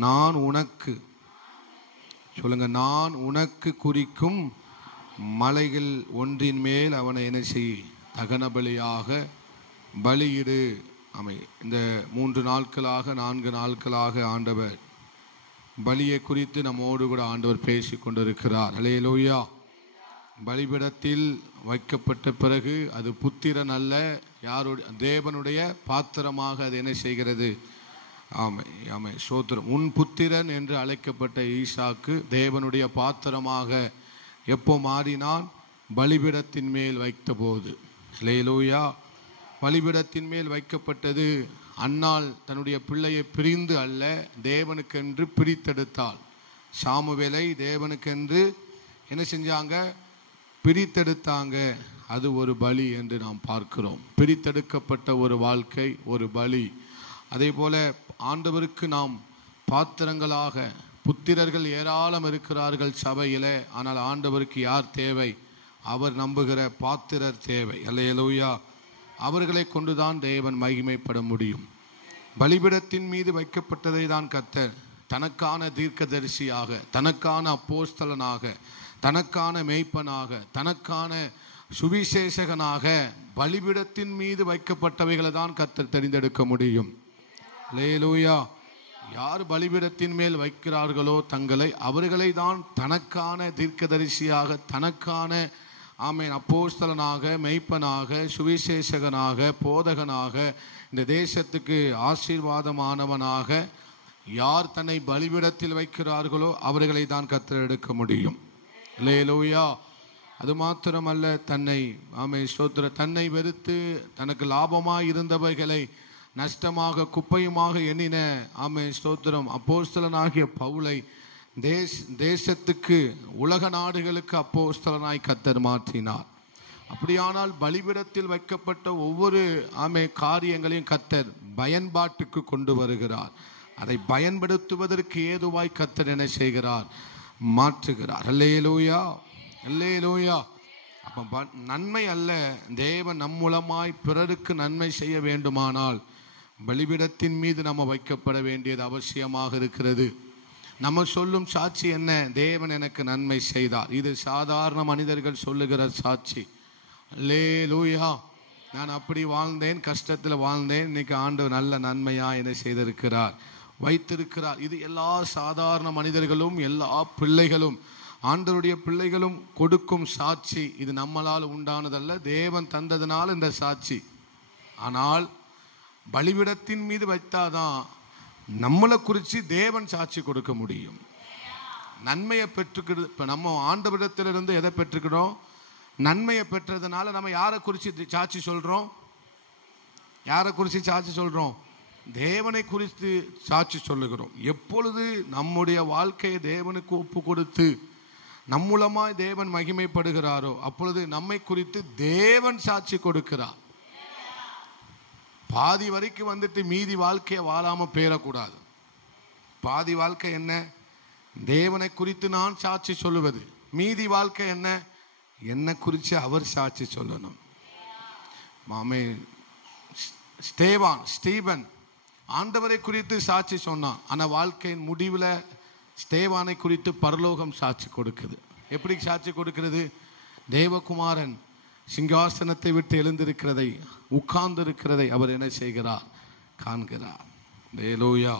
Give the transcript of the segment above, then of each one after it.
நான் உனக்கு, சொல்லுங்க, நான் உனக்கு குறிக்கும் மலைகள் ஒன்றின் மேல் அவனை என்ன செய், தகன பலியாக பலியிடு. அமை இந்த 3 நாட்களாக 4 நாட்களாக ஆண்டவர் பலியை குறித்து நம்மோடு கூட ஆண்டவர் பேசி கொண்டிருக்கிறார். அல்லேலூயா. பலிபீடத்தில் வைக்கப்பட்ட பிறகு அது புத்திரன் அல்ல, யாருடைய, தேவனுடைய பாத்திரமாக அது என்ன செய்கிறது? ஆமை ஆமை சோத்திரம். உன் புத்திரன் என்று அழைக்கப்பட்ட ஈசாக்கு தேவனுடைய பாத்திரமாக எப்போ மாறினான்? பலிபீடத்தின் மேல் வைத்த போது. அல்லேலூயா. பலிபீடத்தின் மேல் வைக்கப்பட்டது. அன்னாள் தன்னுடைய பிள்ளையை பிரிந்து அல்ல, தேவனுக்கென்று பிரித்தெடுத்தாள். சாமுவேலை தேவனுக்கென்று என்ன செஞ்சாங்க? பிரித்தெடுத்தாங்க. அது ஒரு பலி என்று நாம் பார்க்கிறோம். பிரித்தெடுக்கப்பட்ட ஒரு வாழ்க்கை ஒரு பலி. அதே போல ஆண்டவருக்கு நாம் பாத்திரங்களாக, புத்திரர்கள் ஏராளம் இருக்கிறார்கள் சபையிலே, ஆனால் ஆண்டவருக்கு யார் தேவை? அவர் நம்புகிற பாத்திரர் தேவை. அல்லேலூயா. அவர்களை கொண்டுதான் தேவன் மகிமைப்பட முடியும். பலிபீடத்தின் மீது வைக்கப்பட்டதை தான் கர்த்தர் தனக்கான தீர்க்கதரிசியாக, தனக்கான அப்போஸ்தலனாக, தனக்கான மேய்ப்பனாக, தனக்கான சுவிசேஷகனாக பலிபீடத்தின் மீது வைக்கப்பட்டவைகளை தான் கர்த்தர் தெரிந்தெடுக்க முடியும். அல்லேலூயா. யார் பலிபீடத்தின் மேல் வைக்கிறார்களோ தங்களை, அவர்களை தான் தனக்கான தீர்க்கதரிசியாக, தனக்கான ஆமென் அப்போஸ்தலனாக, மெய்ப்பனாக, சுவிசேஷகனாக, போதகனாக, இந்த தேசத்துக்கு ஆசீர்வாதமானவனாக யார் தன்னை பலிபீடத்தில் வைக்கிறார்களோ அவர்களை தான் கர்த்தர் எடுக்க முடியும். அல்லேலூயா. அது மாத்திரமல்ல, தன்னை ஆமென் ஸ்தோத்திர, தன்னை வெறுத்து தனக்கு லாபமாய் இருந்தவைகளை நஷ்டமாக குப்பையுமாக எண்ணின ஆமென் ஸ்தோத்திரம் அப்போஸ்தலனாகிய பவுலை தேசத்துக்கு, உலக நாடுகளுக்கு அப்போஸ்தலனாய் கர்த்தர் மாற்றினார். அப்படியானால் பலிபீடத்தில் வைக்கப்பட்ட ஒவ்வொரு காரியங்களையும் கர்த்தர் பயன்பாட்டுக்கு கொண்டு வருகிறார். அதை பயன்படுத்துவதற்கு ஏதுவாய் கர்த்தர் என்ன செய்கிறார்? மாற்றுகிறார். அல்லேலூயா. அல்லேலூயா. அப்ப நன்மை அல்ல, தேவன் நம் மூலமாய் பிறருக்கு நன்மை செய்ய வேண்டுமானால் பலிபீடத்தின் மீது நம்ம வைக்கப்பட வேண்டியது அவசியமாக இருக்கிறது. நம்ம சொல்லும் சாட்சி என்ன? தேவன் எனக்கு நன்மை செய்தார். இது சாதாரண மனிதர்கள் சொல்லுகிற சாட்சி. அல்லேலூயா. நான் அப்படி வாழ்ந்தேன், கஷ்டத்தில் வாழ்ந்தேன், இன்னைக்கு ஆண்டவர் நல்ல நன்மையா என்ன செய்திருக்கிறார், வைத்திருக்கிறார். இது எல்லா சாதாரண மனிதர்களும், எல்லா பிள்ளைகளும், ஆண்டவருடைய பிள்ளைகளும் கொடுக்கும் சாட்சி. இது நம்மளால் உண்டானதல்ல, தேவன் தந்ததுனால இந்த சாட்சி. ஆனால் பலிபீடத்தின் மீது வைத்தாதான் நம்மளை குறித்து தேவன் சாட்சி கொடுக்க முடியும். நன்மையை பெற்றுக்கிறது. இப்போ நம்ம ஆண்டவரிடத்திலிருந்து எதை பெற்றுக்கிறோம்? நன்மையை பெற்றதுனால நம்ம யாரை குறித்து சாட்சி சொல்றோம்? யாரை குறித்து சாட்சி சொல்றோம்? தேவனை குறித்து சாட்சி சொல்லுகிறோம். எப்பொழுது நம்முடைய வாழ்க்கையை தேவனுக்கு ஒப்பு கொடுத்து நம் மூலமாய் தேவன் மகிமைப்படுகிறாரோ அப்பொழுது நம்மை குறித்து தேவன் சாட்சி கொடுக்கிறார். பாதி வரைக்கும் வந்துட்டு மீதி வாழ்க்கையை வாழாம பேரக்கூடாது. பாதி வாழ்க்கை என்ன? தேவனை குறித்து நான் சாட்சி சொல்லுவது. மீதி வாழ்க்கை என்ன? என்னை குறித்து அவர் சாட்சி சொல்லணும். மாமே ஸ்டீபன் ஆண்டவரை குறித்து சாட்சி சொன்னான். ஆனால் வாழ்க்கையின் முடிவில் ஸ்தேவானை குறித்து பரலோகம் சாட்சி கொடுக்குது. எப்படி சாட்சி கொடுக்கிறது? தேவகுமாரன் சிங்காசனத்தை விட்டு எழுந்திருக்கிறதை, உட்கார்ந்து இருக்கிறதை அவர் என்ன செய்கிறார்? காண்கிறார். அல்லேலூயா.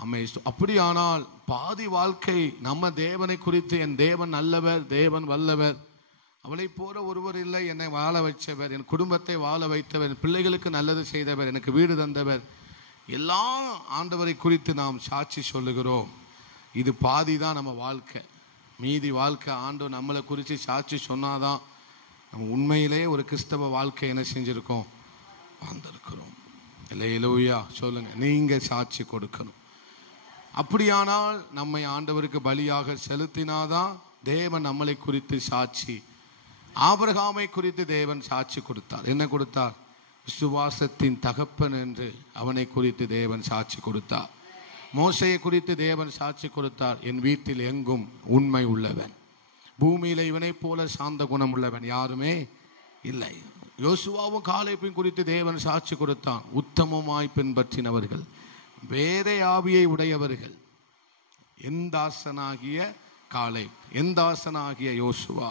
ஆமென். அப்படியானால் பாதி வாழ்க்கை நம்ம தேவனை குறித்து, என் தேவன் நல்லவர், தேவன் வல்லவர், அவளை போற ஒருவர் இல்லை, என்னை வாழ வைத்தவர், என் குடும்பத்தை வாழ வைத்தவர், என் பிள்ளைகளுக்கு நல்லது செய்தவர், எனக்கு வீடு தந்தவர், எல்லாம் ஆண்டவரை குறித்து நாம் சாட்சி சொல்லுகிறோம். இது பாதி தான் நம்ம வாழ்க்கை. மீதி வாழ்க்கை ஆண்டவர் நம்மளை குறித்து சாட்சி சொன்னாதான் நம்ம உண்மையிலே ஒரு கிறிஸ்தவ வாழ்க்கை என்ன செஞ்சிருக்கோம்? வாழ்ந்திருக்கிறோம். அல்லேலூயா. சொல்லுங்க, நீங்க சாட்சி கொடுக்கணும். அப்படியானால் நம்மை ஆண்டவருக்கு பலியாக செலுத்தினாதான் தேவன் நம்மளை குறித்து சாட்சி. ஆபிரகாமை குறித்து தேவன் சாட்சி கொடுத்தார். என்ன கொடுத்தார்? விசுவாசத்தின் தகப்பன் என்று அவனை குறித்து தேவன் சாட்சி கொடுத்தார். மோசையை குறித்து தேவன் சாட்சி கொடுத்தார். என் வீட்டில் எங்கும் உண்மை உள்ளவன், பூமியில இவனை போல சாந்த குணம் உள்ளவன் யாருமே இல்லை. யோசுவாவும் காலேபையும் குறித்து தேவன் சாட்சி கொடுத்தான். உத்தமமாய் பின்பற்றினவர்கள், வேறே ஆவியை உடையவர்கள். என் தாசனாகிய காலேப், என் தாசனாகிய யோசுவா.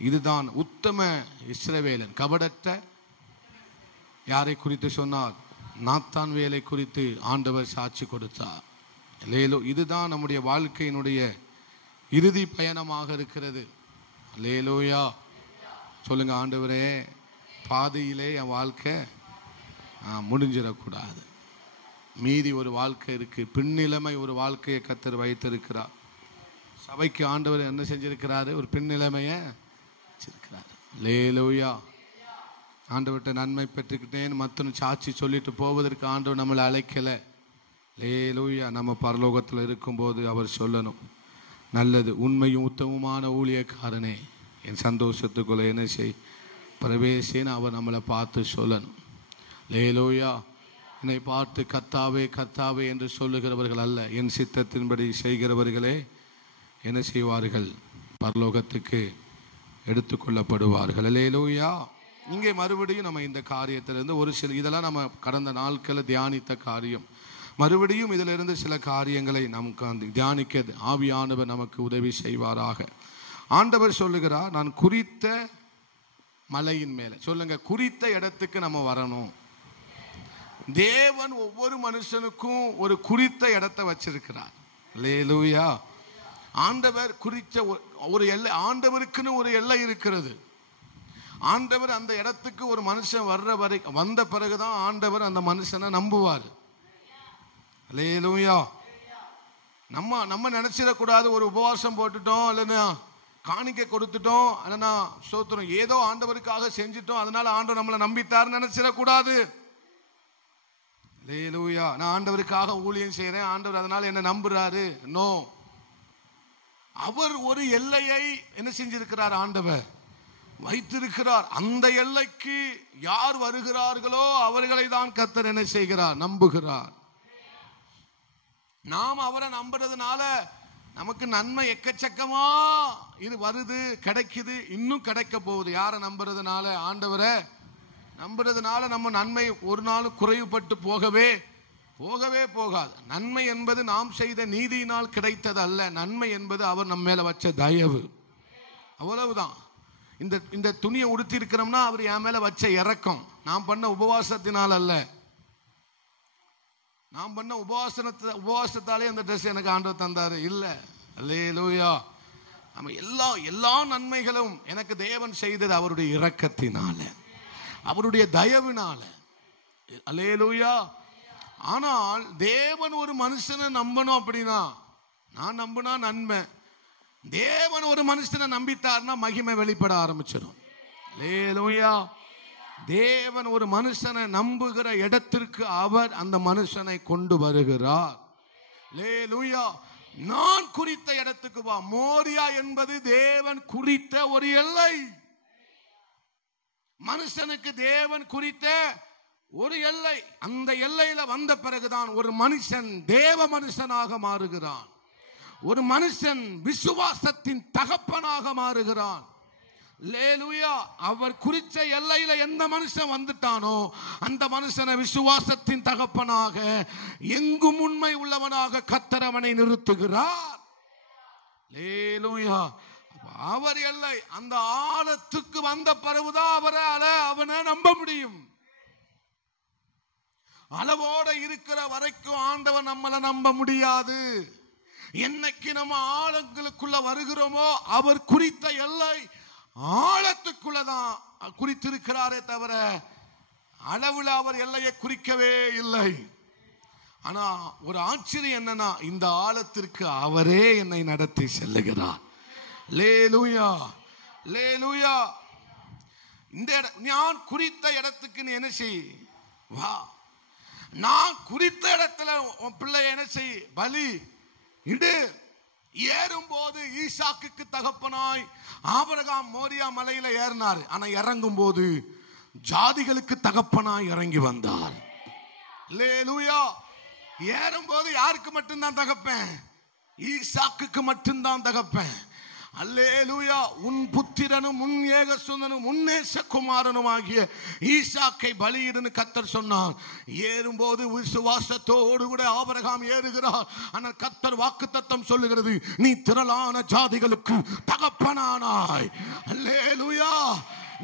இதுதான் உத்தம இஸ்ரவேலன். கபடற்ற யாரை குறித்து சொன்னார்? நாத்தான் வேலை குறித்து ஆண்டவர் சாட்சி கொடுத்தார். இதுதான் நம்முடைய வாழ்க்கையினுடைய இறுதி பயணமாக இருக்கிறது. அல்லேலூயா. சொல்லுங்க, ஆண்டவரே, பாதியிலே என் வாழ்க்கை முடிஞ்சிடக்கூடாது. மீதி ஒரு வாழ்க்கை இருக்கு. பின்னிலைமை ஒரு வாழ்க்கையை கர்த்தர் வைத்திருக்கிறார். சபைக்கு ஆண்டவர் என்ன செஞ்சிருக்கிறாரு? ஒரு பின்னிலைமையை வச்சிருக்கிறார். அல்லேலூயா. ஆண்டவர்கிட்ட நன்மை பெற்றுக்கிட்டேன்னு மற்றொன்று சாட்சி சொல்லிட்டு போவதற்கு ஆண்டவர் நம்மளை அழைக்கலை. அல்லேலூயா. நம்ம பரலோகத்தில் இருக்கும்போது அவர் சொல்லணும், நல்லது உண்மையும் உத்தமமான ஊழியக்காரனே, என் சந்தோஷத்துக்குள்ள என்ன செய் பிரவேசின்னு அவர் நம்மளை பார்த்து சொல்லணும். அல்லேலூயா. என்னை பார்த்து கர்த்தாவே கர்த்தாவே என்று சொல்லுகிறவர்கள் அல்ல, என் சித்தத்தின்படி செய்கிறவர்களே என்ன செய்வார்கள்? பரலோகத்துக்கு எடுத்துக்கொள்ளப்படுவார்கள். அல்லேலூயா. இங்கே மறுபடியும் நம்ம இந்த காரியத்திலிருந்து ஒரு சில, இதெல்லாம் நம்ம கடந்த நாட்களில் தியானித்த காரியம். மறுபடியும் இதிலிருந்து சில காரியங்களை நமக்கு தியானிக்க ஆவியானவர் நமக்கு உதவி செய்வாராக. ஆண்டவர் சொல்லுகிறார், நான் குறித்த மலையின் மேலே. சொல்லுங்க, குறித்த இடத்துக்கு நம்ம வரணும். தேவன் ஒவ்வொரு மனுஷனுக்கும் ஒரு குறித்த இடத்தை வச்சிருக்கிறார். அல்லேலூயா. ஆண்டவர் குறித்த ஒரு எல்லை, ஆண்டவருக்குன்னு ஒரு எல்லை இருக்கிறது. ஆண்டவர் அந்த இடத்துக்கு ஒரு மனுஷன் வந்த பிறகுதான் ஆண்டவர் அந்த மனுஷனை நம்புவார். அல்லேலூயா. நம்ம நினைச்சிடக்கூடாது, ஒரு உபவாசம் போட்டுட்டோம், இல்லைன்னா காணிக்கை கொடுத்துட்டோம், இல்லைன்னா ஸ்தோத்திரம் ஏதோ ஆண்டவருக்காக செஞ்சிட்டோம், அதனால ஆண்டவர் நம்மளை நம்பித்தார் நினைச்சிடக்கூடாது. அல்லேலூயா. நான் ஆண்டவருக்காக ஊழியம் செய்யறேன், ஆண்டவர் அதனால என்ன நம்புறாரு? நோ. அவர் ஒரு எல்லையை என்ன செஞ்சிருக்கிறார்? ஆண்டவர் வைத்திருக்கிறார். அந்த எல்லைக்கு யார் வருகிறார்களோ அவர்களை தான் கர்த்தர் என்ன செய்கிறார்? நம்புகிறார். நாம் அவரை நம்புறதுனால நமக்கு நன்மை எக்கச்சக்கமா இது வருது, கிடைக்குது, இன்னும் கிடைக்க போகுது. யாரை நம்புறதுனால? ஆண்டவரை நம்புறதுனால நம்ம நன்மை ஒரு நாளும் குறைவுபட்டு போகவே போகாது. நன்மை என்பது நாம் செய்த நீதியினால் கிடைத்தது அல்ல. நன்மை என்பது அவர் நம்ம மேல வச்ச தயவு. அவ்வளவுதான். இந்த துணியை உடுத்தி இருக்கிறோம்னா அவர் என் மேல வச்ச இரக்கம். நாம் பண்ண உபவாசத்தினால் அல்ல. நாம் பண்ண உபவாசத்தாலே அந்த ட்ரெஸ் எனக்கு ஆண்டவர் தந்தாரு இல்ல. அல்லேலூயா. நம்ம எல்லா நன்மைகளும் எனக்கு தேவன் செய்தது அவருடைய இரக்கத்தினால, அவருடைய தயவினால. அல்லேலூயா. ஆனால் தேவன் ஒரு மனுஷனை நம்பணும் அப்படின்னா, நான் நம்பினா நன்மை. தேவன் ஒரு மனுஷனை நம்பித்தார்னா மகிமை வெளிப்பட ஆரம்பிச்சிடும். அல்லேலூயா. தேவன் ஒரு மனுஷனை நம்புகிற இடத்திற்கு அவர் அந்த மனுஷனை கொண்டு வருகிறார். அல்லேலூயா. நான் குறித்த இடத்துக்கு வா. மோரியா என்பது தேவன் குறித்த ஒரு எல்லை. மனுஷனுக்கு தேவன் குறித்த ஒரு எல்லை. அந்த எல்லையில வந்த பிறகுதான் ஒரு மனுஷன் தேவ மனுஷனாக மாறுகிறான். ஒரு மனுஷன் விசுவாசத்தின் தகப்பனாக மாறுகிறான். அல்லேலூயா. அவர் குறிச்ச எல்லையில எந்த மனுஷன் வந்துட்டானோ அந்த மனுஷனை விசுவாசத்தின் தகப்பனாக, எங்கும் உண்மை உள்ளவனாக கர்த்தர் அவனை நிறுத்துகிறார். அல்லேலூயா. அவர் எல்லை அந்த ஆழத்துக்கு வந்த பிறகுதான் அவனை நம்ப முடியும். அளவோட இருக்கிற வரைக்கும் ஆண்டவன் நம்மளை நம்ப முடியாது. என்னைக்கு நம்ம ஆழங்களுக்குள்ள வருகிறோமோ அவர் குறித்த எல்லை ஆழத்துக்குள்ளதான் குறித்திருக்கிறாரே தவிர அளவுல அவர் எல்லையை குறிக்கவே இல்லை. ஆனா ஒரு ஆச்சரியம் என்னன்னா, இந்த ஆழத்திற்கு அவரே என்னை நடத்தி செல்லுகிறார். அல்லேலூயா. அல்லேலூயா. இந்த நான் குறித்த இடத்துக்கு நீ என்ன செய்? வா. நான் குறித்த இடத்துல உன் பிள்ளை என்ன செய்? பலி இடு. ஏறும் போது ஈசாக்குக்கு தகப்பனாய் ஆபிரகாம் மோரியா மலையில ஏறினார். ஆனா இறங்கும் போது ஜாதிகளுக்கு தகப்பனாய் இறங்கி வந்தார். அல்லேலூயா. ஏறும் போது யாருக்கு மட்டும்தான் தகப்பன்? ஈசாக்குக்கு மட்டும்தான் தகப்பன். அல்லேலூயா. உன் புத்திரனும் உன் ஏகசுதனும் உன் நேசகுமாரனும் ஆகிய ஈசாக்கை பலியிடுன்னு கர்த்தர் சொன்னார். ஏறும்போது விசுவாசத்தோடு கூட ஆபிரகாம் ஏறுகிறார். ஆனால் கர்த்தர் வாக்குத்தத்தம் சொல்லுகிறது, நீ திரளான ஜாதிகளுக்கு தகப்பனானாய். அல்லேலூயா.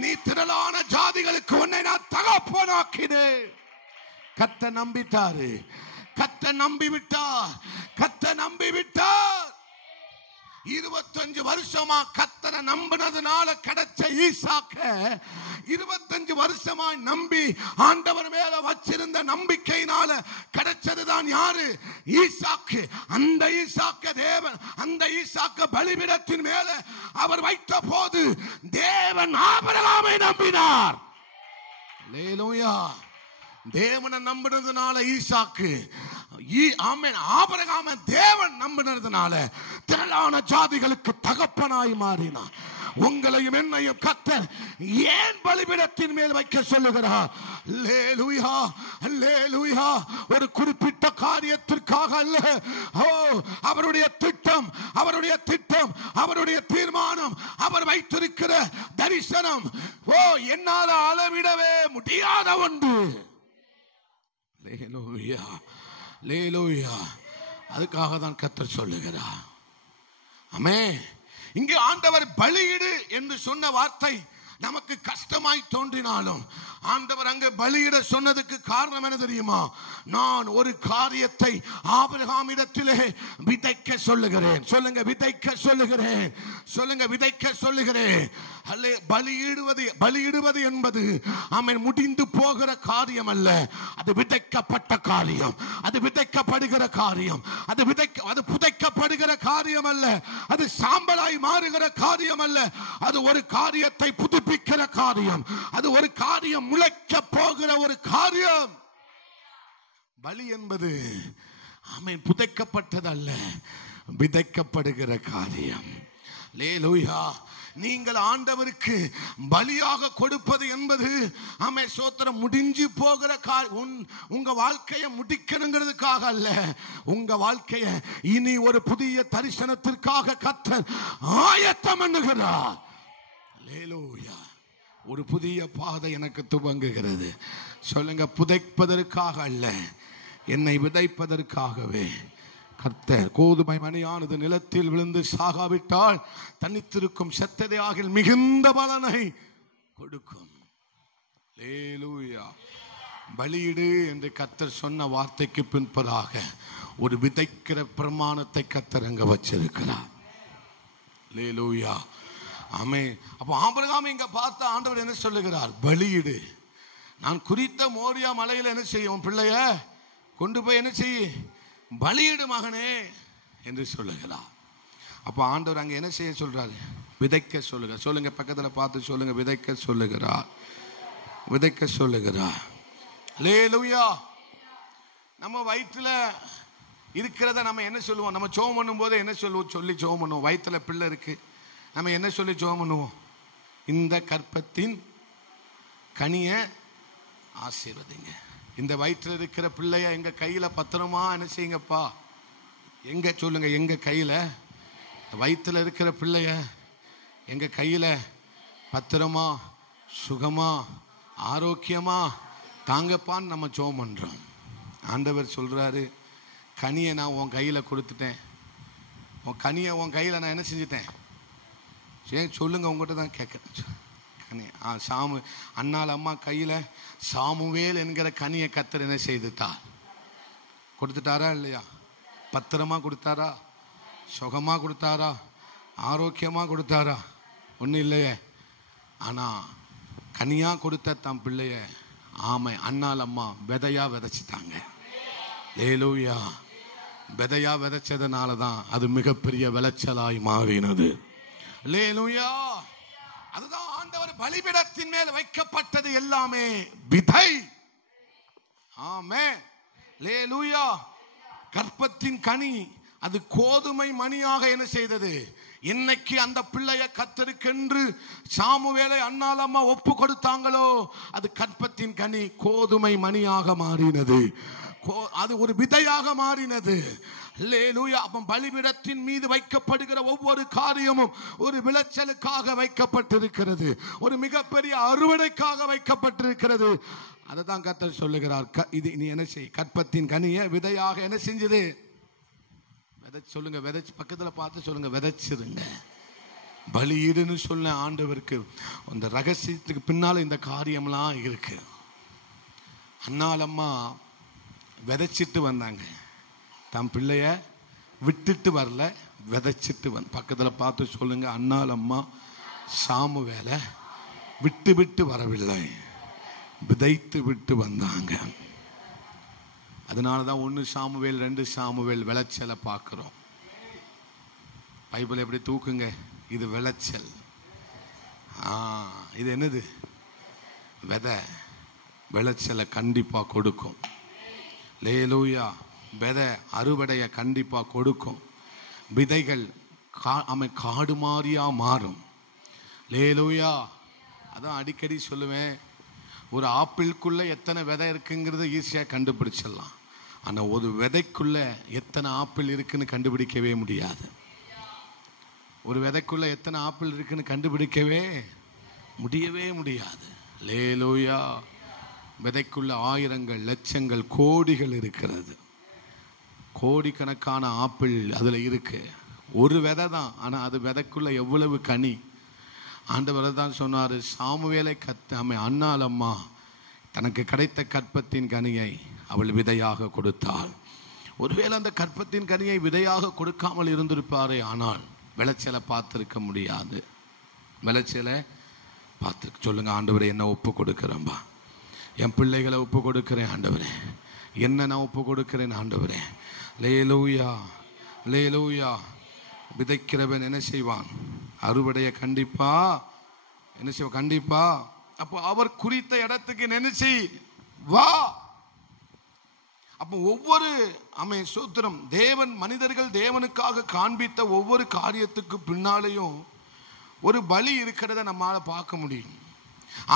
நீ திரளான ஜாதிகளுக்கு உன்னை நான் தகப்பனாக்கினேன். கர்த்தர் நம்பிட்டாரு. கர்த்தர் நம்பிவிட்டார். கர்த்தர் நம்பிவிட்டார். 25 வருஷமா கர்த்தரை நம்பினதுனால கிடைச்ச ஈசாக்க 25 வருஷமாய் நம்பி ஆண்டவர் மேல வச்சிருந்த நம்பிக்கையினால கிடைச்சதுதான் யாரு? ஈசாக்கு. அந்த ஈசாக்க தேவன், அந்த ஈசாக்க பலிபீடத்தின் மேல அவர் வைத்த போது தேவன் ஆபிரகாமை நம்பினார். அல்லேலூயா. தேவனை நம்பினதுனால ஈசாக்கு, ஆமென், ஆபிரகாமை தேவன் நம்பினதுனால திரளான ஜாதிகளுக்கு தகப்பனாய் மாறினார். உங்களையும் என்னையும் கர்த்தர் ஏன் பலிபீடத்தின் மேல் வைக்க சொல்லுகிறார்? அல்லேலூயா, அல்லேலூயா. ஒரு குறிப்பிட்ட காரியத்திற்காக அல்ல. ஓ, அவருடைய திட்டம், அவருடைய திட்டம், அவருடைய தீர்மானம், அவர் வைத்திருக்கிற தரிசனம், ஓ, என்னால அளவிடவே முடியாத ஒன்று. அல்லேலூயா, அல்லேலூயா. அதுக்காக தான் கர்த்தர் சொல்லுகிறார். ஆமென். இங்கே ஆண்டவர் பலியிடு என்று சொன்ன வார்த்தை நமக்கு கஷ்டமாய் தோன்றினாலும் ஆண்டவர் அங்கே பலியிட சொன்னதுக்கு காரணம் என்ன தெரியுமா? நான் ஒரு காரியத்தை ஆபிரகாமிடத்திலே விதைக்க சொல்லுகிறேன். சொல்லுங்க, விதைக்க சொல்லுகிறேன். சொல்லுங்க, விதைக்க சொல்லுகிறேன். அல்லே, பலியிடுவது என்பது ஆமென் முடிந்து போகிற காரியம் அல்ல. அது விதைக்கப்பட்ட காரியம். அது விதைக்கப்படுகிற காரியம். அது புதைக்கப்படுகிற காரியம் அல்ல. அது சாம்பலாய் மாறுகிற காரியம் அல்ல. அது ஒரு காரியத்தை புதுப்பிக்கிற காரியம். அது ஒரு காரியம் முளைக்க போகிற ஒரு காரியம். பலி என்பது ஆமென் புதைக்கப்பட்டது அல்ல, விதைக்கப்படுகிற காரியம். அல்லேலூயா. நீங்கள் ஆண்டவருக்கு பலியாக கொடுப்பது என்பது ஆமென் ஸ்தோத்திரம் முடிஞ்சு போகிற உங்க வாழ்க்கையை முடிக்கணுங்கிறதுக்காக அல்ல. உங்க வாழ்க்கையை இனி ஒரு புதிய தரிசனத்திற்காக கர்த்தர் ஆயத்தம் பண்ணுகிறார். அல்லேலூயா. ஒரு புதிய பாதை எனக்கு துவங்குகிறது. சொல்லுங்க, புதைப்பதற்காக அல்ல, என்னை விதைப்பதற்காகவே. கர்த்தர் கோதுமை மணியானது நிலத்தில் விழுந்து சாகாவிட்டால் தனித்திருக்கும் செத்ததையாக மிகுந்த பலனை கொடுக்கும். அல்லேலூயா. பலியிடு என்று கர்த்தர் சொன்ன வார்த்தைக்கு பின்பதாக ஒரு விதைக்கிற பிரமாணத்தை கர்த்தர் அங்க வச்சிருக்கிறார். அல்லேலூயா. ஆமென். அப்ப ஆபிரகாம் இங்க பார்த்த ஆண்டவர் என்ன சொல்லுகிறார்? பலியிடு. நான் குறித்த மோரியா மலையில என்ன செய்யும்? பிள்ளைய கொண்டு போய் என்ன செய்ய? பலியிடு மகனே என்று சொல்லுகிறார். அப்ப ஆண்டவர் அங்க என்ன செய்ய சொல்றாரு? விதைக்க சொல்லுகிறார். சொல்லுங்க, பக்கத்துல பார்த்து சொல்லுங்க, விதைக்க சொல்லுகிறார். விதைக்க சொல்லுகிறார். அல்லேலூயா. நம்ம வயிற்றுல இருக்கிறத நம்ம என்ன சொல்லுவோம்? நம்ம ஜெபம் பண்ணும் போது என்ன சொல்லுவோம்? சொல்லி ஜெபம் பண்ணுவோம். வயிற்றுல பிள்ளை இருக்கு, நம்ம என்ன சொல்லி ஜெபம் பண்ணுவோம்? இந்த கற்பத்தின் கனிய ஆசீர்வதிங்க. இந்த வயிற்றில் இருக்கிற பிள்ளைய எங்க கையில பத்திரமா என்ன செய்யுங்கப்பா? எங்க சொல்லுங்க, எங்க கையில வயிற்றுல இருக்கிற பிள்ளைய எங்க கையில பத்திரமா சுகமா ஆரோக்கியமா தாங்கப்பான்னு நம்ம ஜெபம் பண்றோம். ஆண்டவர் சொல்றாரு, கனியை நான் உன் கையில கொடுத்துட்டேன். உன் கனியை உன் கையில நான் என்ன செஞ்சுட்டேன்? சொல்லுங்க, உங்ககிட்ட தான் கேட்கிறேன். சாமு அண்ணால் அம்மா கையில சாமுவேல் என்கிற கனியை கர்த்தர் என்ன செய்துட்டார்? கொடுத்துட்டாரா இல்லையா? பத்திரமா கொடுத்தாரா? சுகமா கொடுத்தாரா? ஆரோக்கியமா கொடுத்தாரா? ஒன்றும் இல்லையே. ஆனா கனியா கொடுத்த தம் பிள்ளைய ஆமை அண்ணால் அம்மா விதையா விதைச்சிட்டாங்க. அல்லேலூயா. விதையா விதைச்சதுனால தான் அது மிகப்பெரிய விளைச்சலாய் மாறினது. அல்லேலூயா. அதுதான் ஆண்டவர் பலிபீடத்தின் மேல் வைக்கப்பட்டது எல்லாமே விதை. ஆமென். அல்லேலூயா. கற்பத்தின் கனி அது கோதுமை மணியாக என்ன செய்தது? இன்னைக்கு அந்த பிள்ளைய கர்த்தருக்கென்று சாமுவேலை அண்ணால் அம்மா ஒப்பு கொடுத்தாங்களோ, அது கற்பத்தின் கனி கோதுமை மணியாக மாறினது. அது ஒரு விதையாக மாறினது. அல்லேலூயா. அப்ப பலிபீடத்தின் மீது வைக்கப்படுகிற ஒவ்வொரு காரியமும் ஒரு விளைச்சலுக்காக வைக்கப்பட்டிருக்கிறது, ஒரு மிகப்பெரிய அறுவடைக்காக வைக்கப்பட்டிருக்கிறது. அதைதான் கர்த்தர் சொல்லுகிறார். இது நீ என்ன செய், கற்பத்தின் கனியை விதையாக என்ன செஞ்சது, சொல்லுங்க, விதைச்சு பக்கத்துல பார்த்து சொல்லுங்க, விதைச்சிருங்க. பலியிடுன்னு சொல்ல ஆண்டவருக்கு அந்த ரகசியத்துக்கு பின்னால இந்த காரியம்லாம் இருக்கு. அண்ணாலம்மா விதைச்சிட்டு வந்தாங்க, தம் பிள்ளைய விட்டுட்டு வரல, விதைச்சிட்டு பக்கத்துல பார்த்து சொல்லுங்க, அண்ணாலம்மா சாமுவேலை விட்டு விட்டு வரவில்லை, விதைத்து விட்டு வந்தாங்க. அதனாலதான் 1 சாமுவேல் 2 சாமுவேல் விளைச்சலை பார்க்கிறோம். பைபிள் எப்படி தூக்குங்க, இது விளைச்சல். இது என்னது, விதை. விளைச்சலை கண்டிப்பா கொடுக்கும். லேலூயா. விதை அறுவடையை கண்டிப்பா கொடுக்கும். விதைகள் காடு மாறியா மாறும். லேலூயா. அதான் அடிக்கடி சொல்லுவேன், ஒரு ஆப்பிள்குள்ள எத்தனை விதை இருக்குங்கிறது ஈஸியா கண்டுபிடிச்சிடலாம். ஆனா ஒரு விதைக்குள்ள எத்தனை ஆப்பிள் இருக்குன்னு கண்டுபிடிக்கவே முடியாது. ஒரு விதைக்குள்ள எத்தனை ஆப்பிள் இருக்குன்னு கண்டுபிடிக்கவே முடியவே முடியாது. லேலூயா. விதைக்குள்ள ஆயிரங்கள், லட்சங்கள், கோடிகள் இருக்கிறது. கோடிக்கணக்கான ஆப்பிள் அதுல இருக்கு. ஒரு விதை தான், ஆனா அது விதைக்குள்ள எவ்வளவு கனி. ஆண்டவர் தான் சொன்னாரு, சாமுவேலை அண்ணாலம்மா தனக்கு கிடைத்த கற்பத்தின் கனியை அவள் விதையாக கொடுத்தாள். ஒருவேளை அந்த கற்பத்தின் கனியை விதையாக கொடுக்காமல் இருந்திருப்பாரே, ஆனால் விளைச்சலை பார்த்திருக்க முடியாது. விளைச்சலை பார்த்து சொல்லுங்க, ஆண்டவரே என்ன ஒப்பு கொடுக்கிறேன்பா, என் பிள்ளைகளை ஒப்பு கொடுக்கிறேன் ஆண்டவரே, என்ன நான் ஒப்பு கொடுக்கிறேன் ஆண்டவரே. லேலூயா, லேலூயா. விதைக்கிறவன் என்ன செய்வான், அறுவடைய கண்டிப்பா என்ன செய்வான், கண்டிப்பா. அப்போ அவர் குறித்த இடத்துக்கு நினைச்சு வா. அப்போ ஒவ்வொரு சூத்திரம் தேவன், மனிதர்கள் தேவனுக்காக காண்பித்த ஒவ்வொரு காரியத்துக்கு பின்னாலேயும் ஒரு பலி இருக்கிறத நம்மால பார்க்க முடியும்.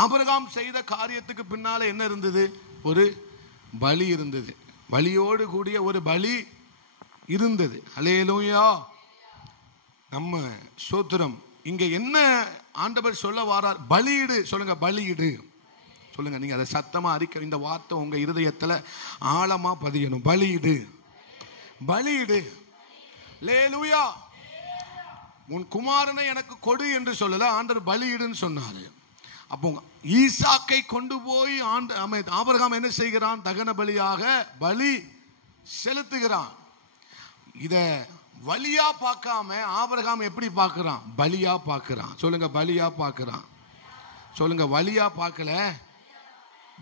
ஆபிரகாம் செய்த காரியத்துக்கு பின்னால என்ன இருந்தது, ஒரு பலி இருந்தது. பலியோடு கூடிய ஒரு பலி இருந்தது. அல்லேலூயா. நம்ம சோத்திரம் இங்க என்ன ஆண்டவர் சொல்ல வாரார், பலியிடு. சொல்லுங்க, பலியிடு. சொல்லுங்க, நீங்க அதை சத்தமா அறிக்க, இந்த வார்த்தை உங்க இருதயத்துல ஆழமா பதியணும். பலியிடு, பலியிடு. அல்லேலூயா. உன் குமாரனை எனக்கு கொடு என்று சொல்லல, ஆண்டவர் பலியிடுன்னு சொன்னாரு. அப்போ ஈசாக்கை கொண்டு போய் ஆபிரகாம் என்ன செய்கிறான், தகன பலியாக பலி செலுத்துகிறான். இத வலியா பார்க்காம ஆபிரகாம் எப்படி பார்க்கிறான், பலியா பார்க்கிறான். சொல்லுங்க, பலியா பார்க்கிறான். சொல்லுங்க, வலியா பார்க்கல,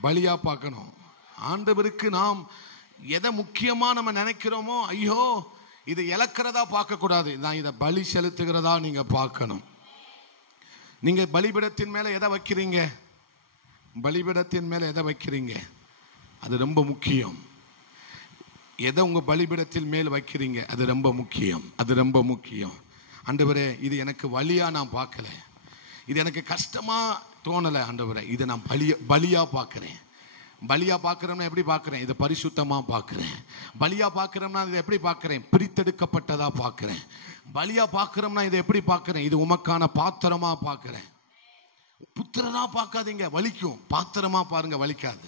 பலியா பார்க்கணும். ஆண்டவருக்கு நாம் எதை முக்கியமா நம்ம நினைக்கிறோமோ, ஐயோ இதை இழக்கிறதா பார்க்க கூடாது, நான் இதை பலி செலுத்துகிறதா நீங்க பார்க்கணும். நீங்க பலிபீடத்தின் மேல எதை வைக்கிறீங்க, பலிபீடத்தின் மேல எதை வைக்கிறீங்க, அது ரொம்ப முக்கியம். எதை உங்க பலிபீடத்தின் மேல் வைக்கிறீங்க, அது ரொம்ப முக்கியம். அது ரொம்ப முக்கியம். ஆண்டவரே, இது எனக்கு வலியா நான் பார்க்கல, இது எனக்கு கஷ்டமா தோணல ஆண்டவரே, இதை நான் பலியா பார்க்கிறேன். பலியா பார்க்கிறோம்னா எப்படி பார்க்கிறேன், இதை பரிசுத்தமா பார்க்கிறேன். பலியா பார்க்கிறோம்னா இதை எப்படி பார்க்கிறேன், பிரித்தெடுக்கப்பட்டதா பார்க்கிறேன். பலியா பார்க்கிறோம்னா இதை எப்படி பார்க்கிறேன், இது உமக்கான பாத்திரமா பார்க்கிறேன். புத்திரனா பார்க்காதீங்க, வலிக்கும். பாத்திரமா பாருங்க, வலிக்காது.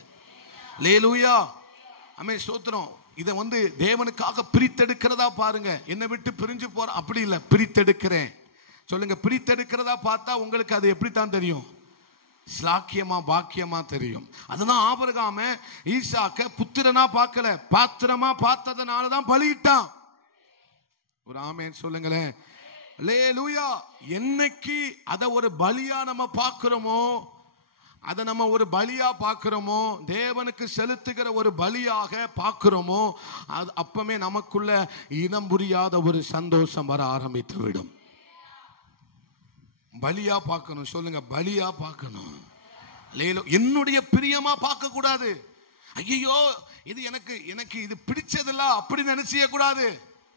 லேலூயா. ஸ்தோத்திரம். இதை தேவனுக்காக பிரித்தெடுக்கிறதா பாருங்க. என்னை விட்டு பிரிஞ்சு போற அப்படி இல்லை, பிரித்தெடுக்கிறேன். சொல்லுங்க, பிரித்தெடுக்கிறதா பார்த்தா உங்களுக்கு அது எப்படித்தான் தெரியும், ஸ்லாக்கியமா பாக்கியமா தெரியும். அதுதான் ஆபிரகாம் ஈசாக்க புத்திரனா பார்க்கல, பாத்திரமா பார்த்ததனாலதான் பலியிட்டான். ஒரு ஆமென் சொல்லுங்களேன். அல்லேலூயா. என்னைக்கு அதை ஒரு பலியா நம்ம பார்க்கிறோமோ, அதை நம்ம ஒரு பலியா பார்க்கிறோமோ, தேவனுக்கு செலுத்துகிற ஒரு பலியாக பார்க்கிறோமோ, அது அப்பமே நமக்குள்ள இனம் புரியாத ஒரு சந்தோஷம் வர ஆரம்பித்து விடும். பலியா பார்க்கணும். சொல்லுங்க, பலியா பார்க்கணும். என்னுடைய பிரியமா பார்க்க கூடாது. ஐயோ இது எனக்கு இது பிடிச்சதில்ல அப்படி நினைச்சிய கூடாது.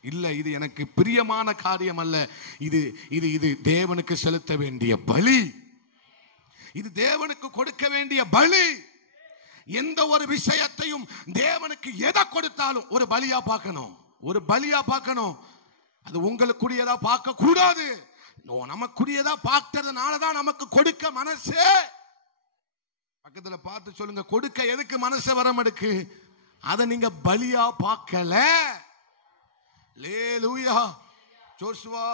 இல்ல, இது எனக்கு பிரியமான காரியம் அல்ல, இது இது இது தேவனுக்கு செலுத்த வேண்டிய பலி, இது தேவனுக்கு கொடுக்க வேண்டிய பலி. எந்த ஒரு விஷயத்தையும் தேவனுக்கு எதை கொடுத்தாலும் ஒரு பலியா பார்க்கணும். ஒரு பலியா பார்க்கணும். அது உங்களுக்குரியதா பார்க்க கூடாது. நமக்குரியதா பார்க்கறதுனாலதான் நமக்கு கொடுக்க மனசே. பக்கத்துல பார்த்து சொல்லுங்க, கொடுக்க எதுக்கு மனசு வரம் எடுக்கு? அதை நீங்க பலியா பார்க்கல. அல்லேலூயா. ஜோசுவா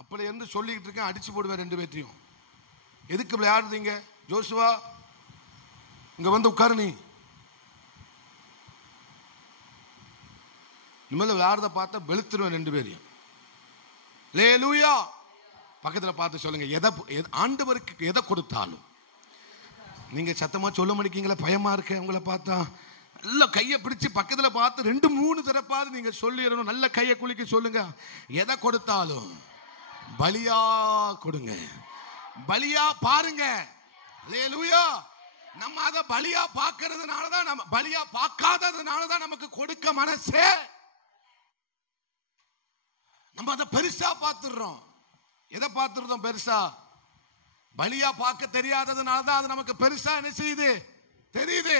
அப்படி என்று சொல்லிக்கிட்டு இருக்கேன், அடிச்சு போடுவேன் 2 பேத்தையும். எதுக்கு விளையாடுறீங்க? ஜோசுவா இங்க வந்து உட்காரு. நீ இனிமேல் விளையாடுறத பார்த்தா வெளுத்துருவேன் 2 பேரையும். அல்லேலூயா. பக்கத்துல பார்த்து சொல்லுங்க, எதை ஆண்டவருக்கு எதை கொடுத்தாலும். நீங்க சத்தமா சொல்ல மாட்டீங்களா? பயமா இருக்கு உங்களை பார்த்தா. நல்ல கையை பிடிச்சு பக்கத்துல பார்த்து 2-3 தடப்பாவது நீங்க சொல்லிடணும். நல்ல கையை குலுக்கி சொல்லுங்க, எதை கொடுத்தாலும் பலியா கொடுங்க, பலியா பாருங்க. அல்லேலூயா. நம்ம அதை பலியா பார்க்கறதுனாலதான், நம்ம பலியா பார்க்காததுனாலதான் நமக்கு கொடுக்க மனசே. நம்ம அதை பெருசா பார்த்துடுறோம். எதை பார்த்துருந்தோம் பெருசா? பலியா பார்க்க தெரியாததுனாலதான் அது நமக்கு பெருசா என்ன செய்யுது தெரியுது.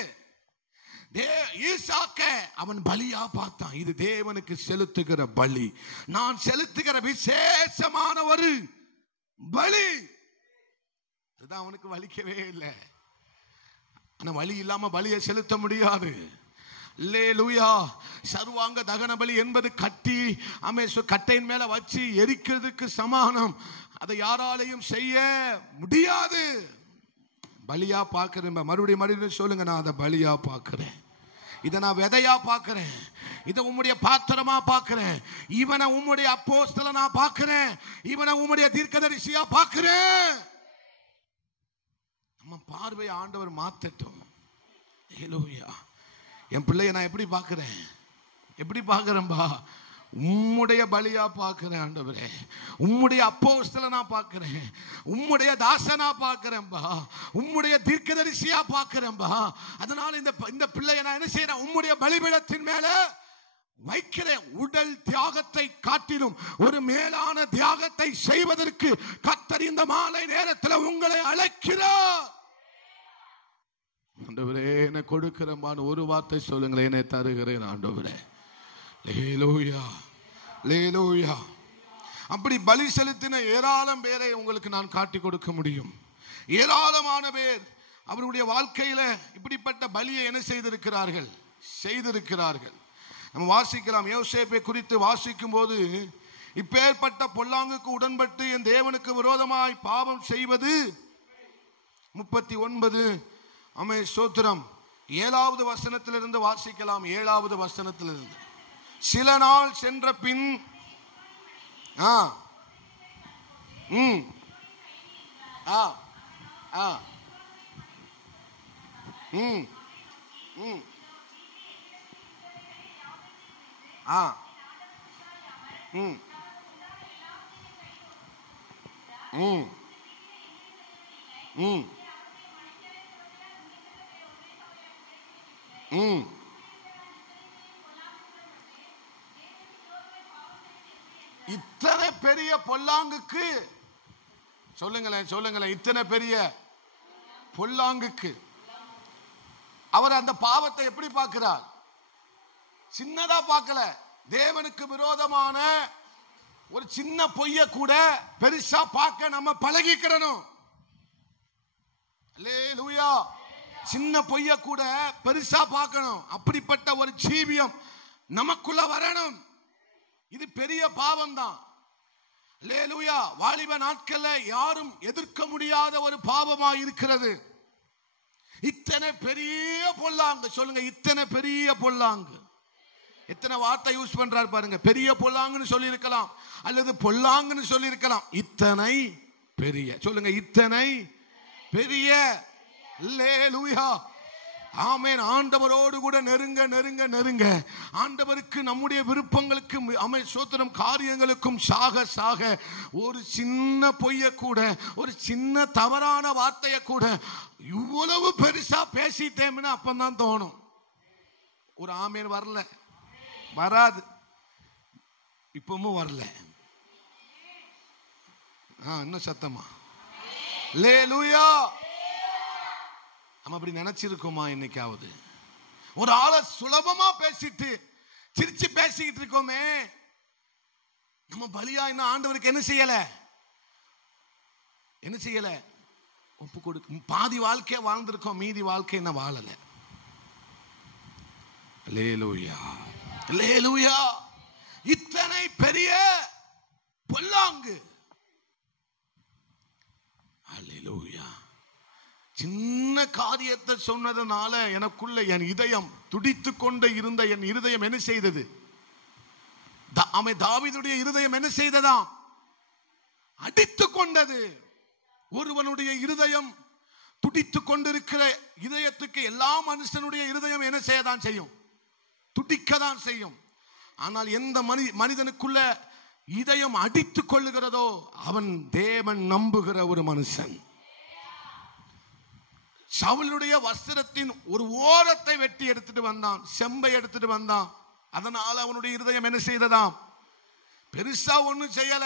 ஈசாக்க அவன் பலியா பார்த்தான். இது தேவனுக்கு செலுத்துகிற பலி, நான் செலுத்துகிற விசேஷமான ஒரு பலி. அதுதான் அவனுக்கு வலிக்கவே இல்லை. ஆனா வலி இல்லாம பலியை செலுத்த முடியாது. அல்லேலூயா. சர்வாங்க தகன பலி என்பது கட்டி கட்டையின் மேல வச்சு எரிக்கிறதுக்கு சமானம். அதை யாராலையும் செய்ய முடியாது. பலியா பார்க்கிறேன். மறுபடியும் சொல்லுங்க, நான் அதை பலியா பார்க்கிறேன். இதை நான் விதையா பார்க்கிறேன். இதை உம்முடைய பாத்திரமா பார்க்கிறேன். இவனை உம்முடைய அப்போஸ்தலனா பார்க்கிறேன். இவனை உம்முடைய தீர்க்கதரிசியா பார்க்கிறேன். நம்ம பார்வை ஆண்டவர் மாத்தட்டும். ஹல்லேலூயா. என் பிள்ளைய நான் எப்படி பார்க்கிறேன்? எப்படி பார்க்கிறேன்பா? உம்முடைய பலியா பார்க்கிறேன் ஆண்டவரே. உம்முடைய அப்போஸ்தலனா பார்க்கிறேன். உம்முடைய தாசனா பார்க்கிறேன்பா. உம்முடைய தீர்க்கதரிசியா பார்க்கிறேன்பா. அதனால இந்த பிள்ளைய நான் என்ன செய்யறேன்? உம்முடைய பலிபீடத்தின் மேல வைக்கிறேன். உடல் தியாகத்தை காட்டிலும் ஒரு மேலான தியாகத்தை செய்வதற்கு கர்த்தர் இந்த மாலை நேரத்தில் உங்களை அழைக்கிறார். ஆண்டவரே, என்னை கொடுக்கிறேன் ஒரு வார்த்தை சொல்லுங்களேன், என்னை தருகிறேன் ஆண்டவரே. அல்லேலூயா, அல்லேலூயா. அப்படி பலி செலுத்தின ஏராளம் பேரை உங்களுக்கு நான் காட்டி கொடுக்க முடியும். ஏராளமான பேர் அவருடைய வாழ்க்கையில இப்படிப்பட்ட பலியை என்ன செய்திருக்கிறார்கள்? நம்ம வாசிக்கலாம். யோசேப்பை குறித்து வாசிக்கும் போது, இப்பேற்பட்ட பொல்லாங்குக்கு உடன்பட்டு என் தேவனுக்கு விரோதமாய் பாவம் செய்வது 39 அமே சோத்திரம் 7வது வசனத்திலிருந்து வாசிக்கலாம். 7வது வசனத்திலிருந்து, சில நாள் சென்ற பின் இத்தனை பெரிய பொல்லாங்குக்கு சொல்லுங்களேன், இத்தனை பெரிய பொல்லாங்குக்கு அவர் அந்த பாவத்தை எப்படி பார்க்கிறார்? சின்னதா பார்க்கல. தேவனுக்கு விரோதமான ஒரு சின்ன பொய்ய கூட பெருசா பார்க்க நம்ம பழகிக்கிறணும். அல்லேலூயா. சின்ன பொய்ய கூட பெருசா பார்க்கணும். அப்படிப்பட்ட ஒரு ஜீவியம் நமக்குள்ள வரணும். இது பெரிய பாவம் தான். அல்லேலூயா. வாலிப நாட்கள்ல யாரும் எதிர்க்க முடியாத ஒரு பாவமா இருக்கிறது. இத்தனை பெரிய பொல்லாங்கு. சொல்லுங்க, இத்தனை பெரிய பொல்லாங்கு. எத்தனை வார்த்தை யூஸ் பண்றாரு பாருங்க. பெரிய பொல்லாங்குன்னு சொல்லி இருக்கலாம், அல்லது பொல்லாங்குன்னு சொல்லி இருக்கலாம். இத்தனை பெரிய. சொல்லுங்க, இத்தனை பெரிய. அல்லேலூயா. ஆமென். ஆண்டவரோடு கூட நெருங்க நெருங்க நெருங்க. ஆண்டவருக்கு நம்முடைய விருப்பங்களுக்கு சோத்திரம் காரியங்களுக்கும் சாக சாக ஒரு சின்ன பொய்ய கூட, ஒரு சின்ன தவறான வார்த்தைய கூட இவ்வளவு பெருசா பேசிட்டேன்னு அப்பதான் தோணும். ஒரு ஆமென் வரல, வராது, இப்பவும் வரல. இன்னும் சத்தமா அல்லேலூயா. நம்ம அப்படி நினைச்சிருக்கோமா? என்னைக்காவது ஒரு ஆளை சுலபமா பேசிட்டு சிரிச்சு பேசிக்கிட்டு இருக்கோமே, நம்ம பலியா இன்னும் ஆண்டவருக்கு என்ன செய்யல ஒப்பு கொடுக்க. பாதி வாழ்க்கைய வாழ்ந்திருக்கோம், மீதி வாழ்க்கை என்ன வாழல. அல்லேலூயா, அல்லேலூயா. இத்தனை பெரிய பொல்லாங்கு. அல்லேலூயா. சின்ன காரியத்தை சொன்னதுனால எனக்குள்ள என் இதயம் துடித்து கொண்டு இருந்த என் இருதயம் என்ன செய்தது? தாவீதுடைய இருதயம் என்ன செய்ததாம்? அடித்து கொண்டது. ஒருவனுடைய இருதயம் துடித்து கொண்டிருக்கிற இதயத்துக்கு எல்லா மனுஷனுடைய இருதயம் என்ன செய்யதான் செய்யும்? துடிக்கதான் செய்யும். ஆனால் எந்த மனிதனுக்குள்ள இதயம் அடித்துக் கொள்ளுகிறதோ அவன் தேவன் நம்புகிற ஒரு மனுஷன். சவுலுடைய வஸ்திரத்தின் ஒரு ஓரத்தை வெட்டி எடுத்துட்டு வந்தான், செம்பை எடுத்துட்டு வந்தான். அதனால அவனுடைய இருதயம் என்ன செய்ததாம்? பெருசா ஒண்ணும் செய்யல,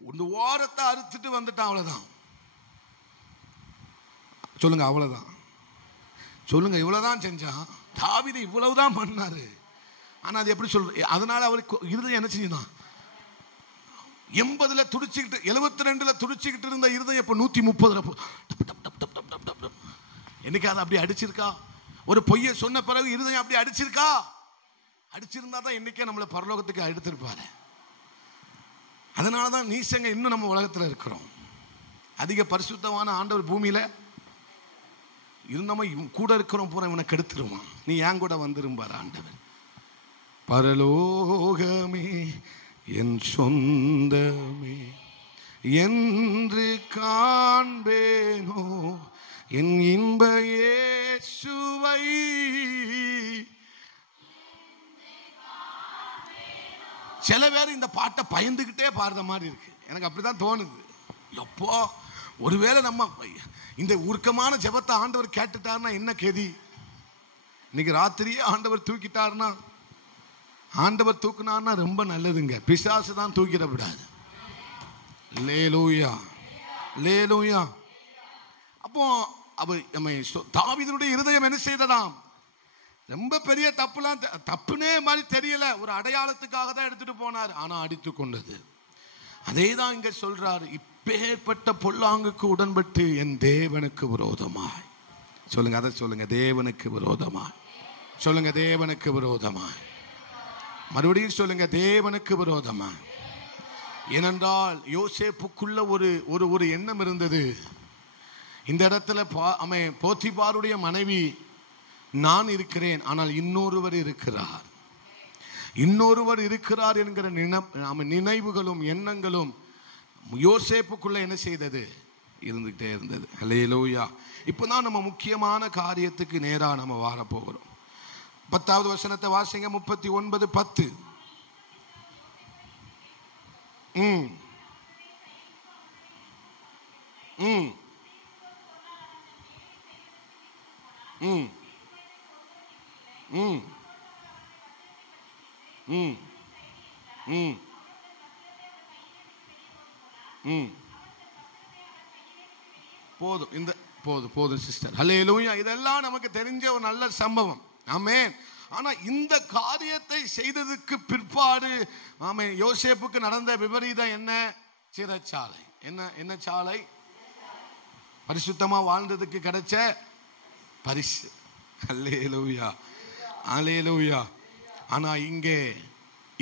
ஒரு ஓரத்தை அறுத்துட்டு வந்துட்டான், அவ்வளவுதான். சொல்லுங்க, அவ்வளவுதான். சொல்லுங்க, இவ்வளவுதான் செஞ்சான். தாவீது இவ்வளவுதான் பண்ணாரு. ஆனா அது எப்படி சொல்ற? அதனால அவருக்கு இருதயம் என்ன செஞ்சான்? 80ல துடிச்சுக்கிட்டு 72ல துடிச்சுக்கிட்டு இருந்த இருதயம் இப்ப 130ல. என்னைக்கு அது அப்படி அடிச்சிருக்கா? ஒரு பொய்யை சொன்ன பிறகு இருதயம் அப்படி அடிச்சிருக்கா? அடிச்சிருந்தா தான் என்னைக்கே நம்மளை பரலோகத்துக்கு எடுத்திருப்பாரு. அதனாலதான் நீசங்க இன்னும் நம்ம உலகத்துல இருக்கிறோம். அதிக பரிசுத்தமான ஆண்டவர் பூமியில இருந்தோம், கூட இருக்கிறோம் பூரா இவனை கெடுத்துருவான். நீ ஏன் கூட வந்துரும்பாரு ஆண்டவர். பரலோகமே என் சொந்தமே என்று காண்பேனோ என் இன்ப இயேசுவை. சில பேர் இந்த பாட்டை பயந்துகிட்டே பாடுற மாதிரி இருக்கு. எனக்கு அப்படிதான் தோணுது. எப்போ ஒருவேளை நம்ம இந்த உருக்கமான ஜெபத்தை ஆண்டவர் கேட்டுட்டாருன்னா என்ன கெதி? இன்னைக்கு ராத்திரியே ஆண்டவர் தூக்கிட்டாருன்னா, ஆண்டவர் தூக்குனார்னா ரொம்ப நல்லதுங்க. பிசாசு தான் தூக்கிட விடாது. அல்லேலூயா, அல்லேலூயா. அப்போ தாவீதுடைய இருதயம் என்ன செய்ததாம்? ரொம்ப பெரிய தப்புலாம், தப்புனே மாதிரி தெரியல, ஒரு அடையாளத்துக்காக தான் எடுத்துட்டு போனார். ஆனா அடித்து கொண்டது. அதே தான் இங்க சொல்றாரு, இப்பேற்பட்ட பொல்லாங்குக்கு உடன்பட்டு என் தேவனுக்கு விரோதமாய். சொல்லுங்க, அதை சொல்லுங்க, தேவனுக்கு விரோதமாய். சொல்லுங்க, தேவனுக்கு விரோதமாய். மறுபடியும் சொல்லுங்க, தேவனுக்கு விரோதமாய். ஏனென்றால் யோசேப்புக்குள்ள ஒரு எண்ணம் இருந்தது. இந்த இடத்துல போத்திபாருடைய மனைவி நான் இருக்கிறேன், ஆனால் இன்னொருவர் இருக்கிறார். இன்னொருவர் இருக்கிறார் என்கிற நினைவுகளும் எண்ணங்களும் யோசேப்புக்குள்ள என்ன செய்தது? இருந்துகிட்டே இருந்தது. அல்லேலூயா. இப்பதான் நம்ம முக்கியமான காரியத்துக்கு நேரா நம்ம வார போகிறோம். 10வது வசனத்தை வாசிங்க. 39:10. போதும், இந்த போதும் சிஸ்டர். அல்லேலூயா. இதெல்லாம் நமக்கு தெரிஞ்ச ஒரு நல்ல சம்பவம். ஆமென். ஆனா இந்த காரியத்தை செய்ததுக்கு பிற்பாடு ஆமென், யோசேப்புக்கு நடந்த விபரீதம் என்ன? சிறைச்சாலை. என்ன சாலை? பரிசுத்தமா வாழ்ந்ததுக்கு கிடைச்ச பரிசு. அல்லேலூயா, அல்லேலூயா. ஆனா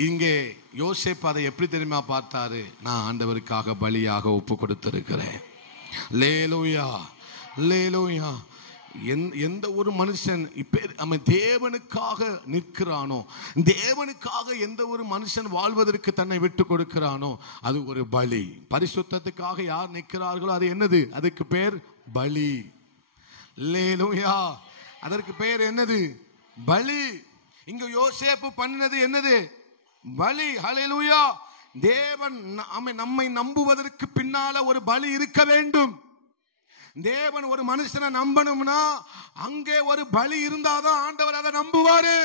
இங்கே யோசேப்பு அதை எப்படி தெரியுமா பார்த்தாரு? நான் ஆண்டவருக்காக பலியாக ஒப்பு கொடுத்திருக்கிறேன். அல்லேலூயா, அல்லேலூயா. எந்த ஒரு மனுஷன் இப்ப தேவனுக்காக நிற்கிறானோ, தேவனுக்காக எந்த ஒரு மனுஷன் வாழ்வதற்கு தன்னை விட்டு கொடுக்கிறானோ அது ஒரு பலி. பரிசுத்தத்துக்காக யார் நிற்கிறார்களோ அது என்னது? அதுக்கு பேர் பலி. அல்லேலூயா. அதற்கு பேர் என்னது? பலி. இங்க யோசேப்பு பண்ணினது என்னது? பலி. அல்லேலூயா. தேவன் நம்மை நம்புவதற்கு பின்னால ஒரு பலி இருக்க வேண்டும். தேவன் ஒரு மனுஷனை நம்பணும்னா அங்கே ஒரு பலி இருந்தாதான் ஆண்டவர் அதை நம்புவாரு.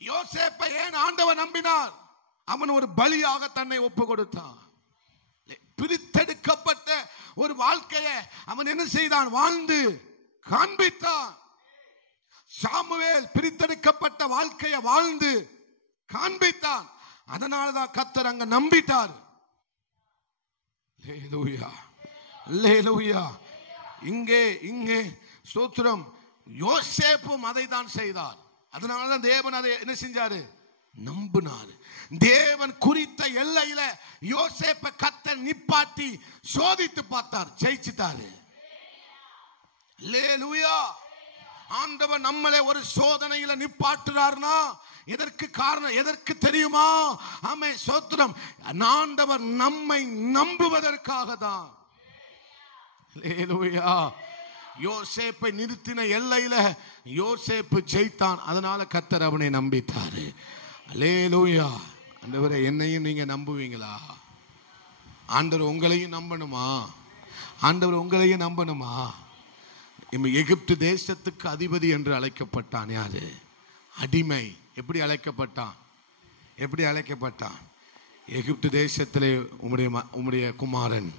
யோசேப்பை ஏன் ஆண்டவர் நம்பினார்? அவன் ஒரு பலியாக தன்னை ஒப்பு கொடுத்தான். பிரித்தெடுக்கப்பட்ட ஒரு வாழ்க்கையை அவன் என்ன செய்தான்? வாழ்ந்து காண்பித்தான். சாமுவேல் பிரித்தெடுக்கப்பட்ட வாழ்க்கையை வாழ்ந்து காண்பித்தான். அதனாலதான் கர்த்தர் அங்க நம்பிட்டார். இங்கே ஸ்தோத்திரம், யோசேப்பும் அதை தான் செய்தார். அதனாலதான் தேவன் அதை என்ன செஞ்சாரு? நம்பினார். தேவன் குறித்த எல்லையில யோசேப்பை கர்த்தர் நிப்பாட்டி சோதித்து பார்த்தார், ஜெயிச்சிட்டாரு. அல்லேலூயா. ஆண்டவர் நம்மளே ஒரு சோதனையில நிப்பாட்டுறார்னா எதற்கு காரணம்? எதற்கு தெரியுமா? ஆமென், ஸ்தோத்திரம். ஆண்டவர் நம்மை நம்புவதற்காக தான். அல்லேலூயா. யோசேப்பை நிறுத்தின எல்லையில யோசேப்பு ஜெயித்தான். அதனால கர்த்தர் அவனை நம்பிட்டாரு. அல்லேலூயா. ஆண்டவரே, என்னையும் நீங்க நம்புவீங்களா? ஆண்டவர் உங்களையும் நம்பணுமா? ஆண்டவர் உங்களையும் நம்பணுமா? எகிப்து தேசத்துக்கு அதிபதி என்று அழைக்கப்பட்டான். யாரு? அடிமை. எப்படி அழைக்கப்பட்டான்? எப்படி அழைக்கப்பட்டான்? எகிப்து தேசத்திலே உம்முடைய குமாரன்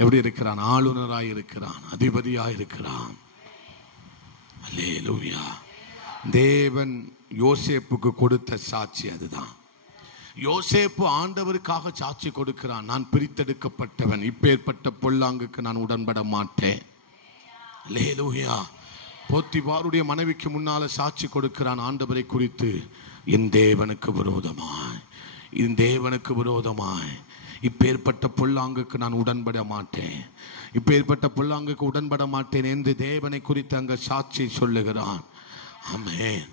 எப்படி இருக்கிறான்? ஆளுநராய் இருக்கிறான், அதிபதியாய் இருக்கிறான். அல்லேலூயா. தேவன் யோசேப்புக்கு கொடுத்த சாட்சி அதுதான். யோசேப்பு ஆண்டவருக்காக சாட்சி கொடுக்கிறான். நான் பிரித்தெடுக்கப்பட்டவன், இப்பேற்பட்ட பொல்லாங்குக்கு நான் உடன்பட மாட்டேன். அல்லேலூயா. போத்திபாருடைய மனைவிக்கு முன்னால சாட்சி கொடுக்கிறான் ஆண்டவரை குறித்து. என் தேவனுக்கு விரோதமாய், என் தேவனுக்கு விரோதமாய் இப்பேற்பட்ட பொல்லாங்குக்கு நான் உடன்பட மாட்டேன், இப்பேற்பட்ட பொல்லாங்குக்கு உடன்பட மாட்டேன் என்று தேவனை குறித்து அங்க சாட்சி சொல்லுகிறான். ஆமென்.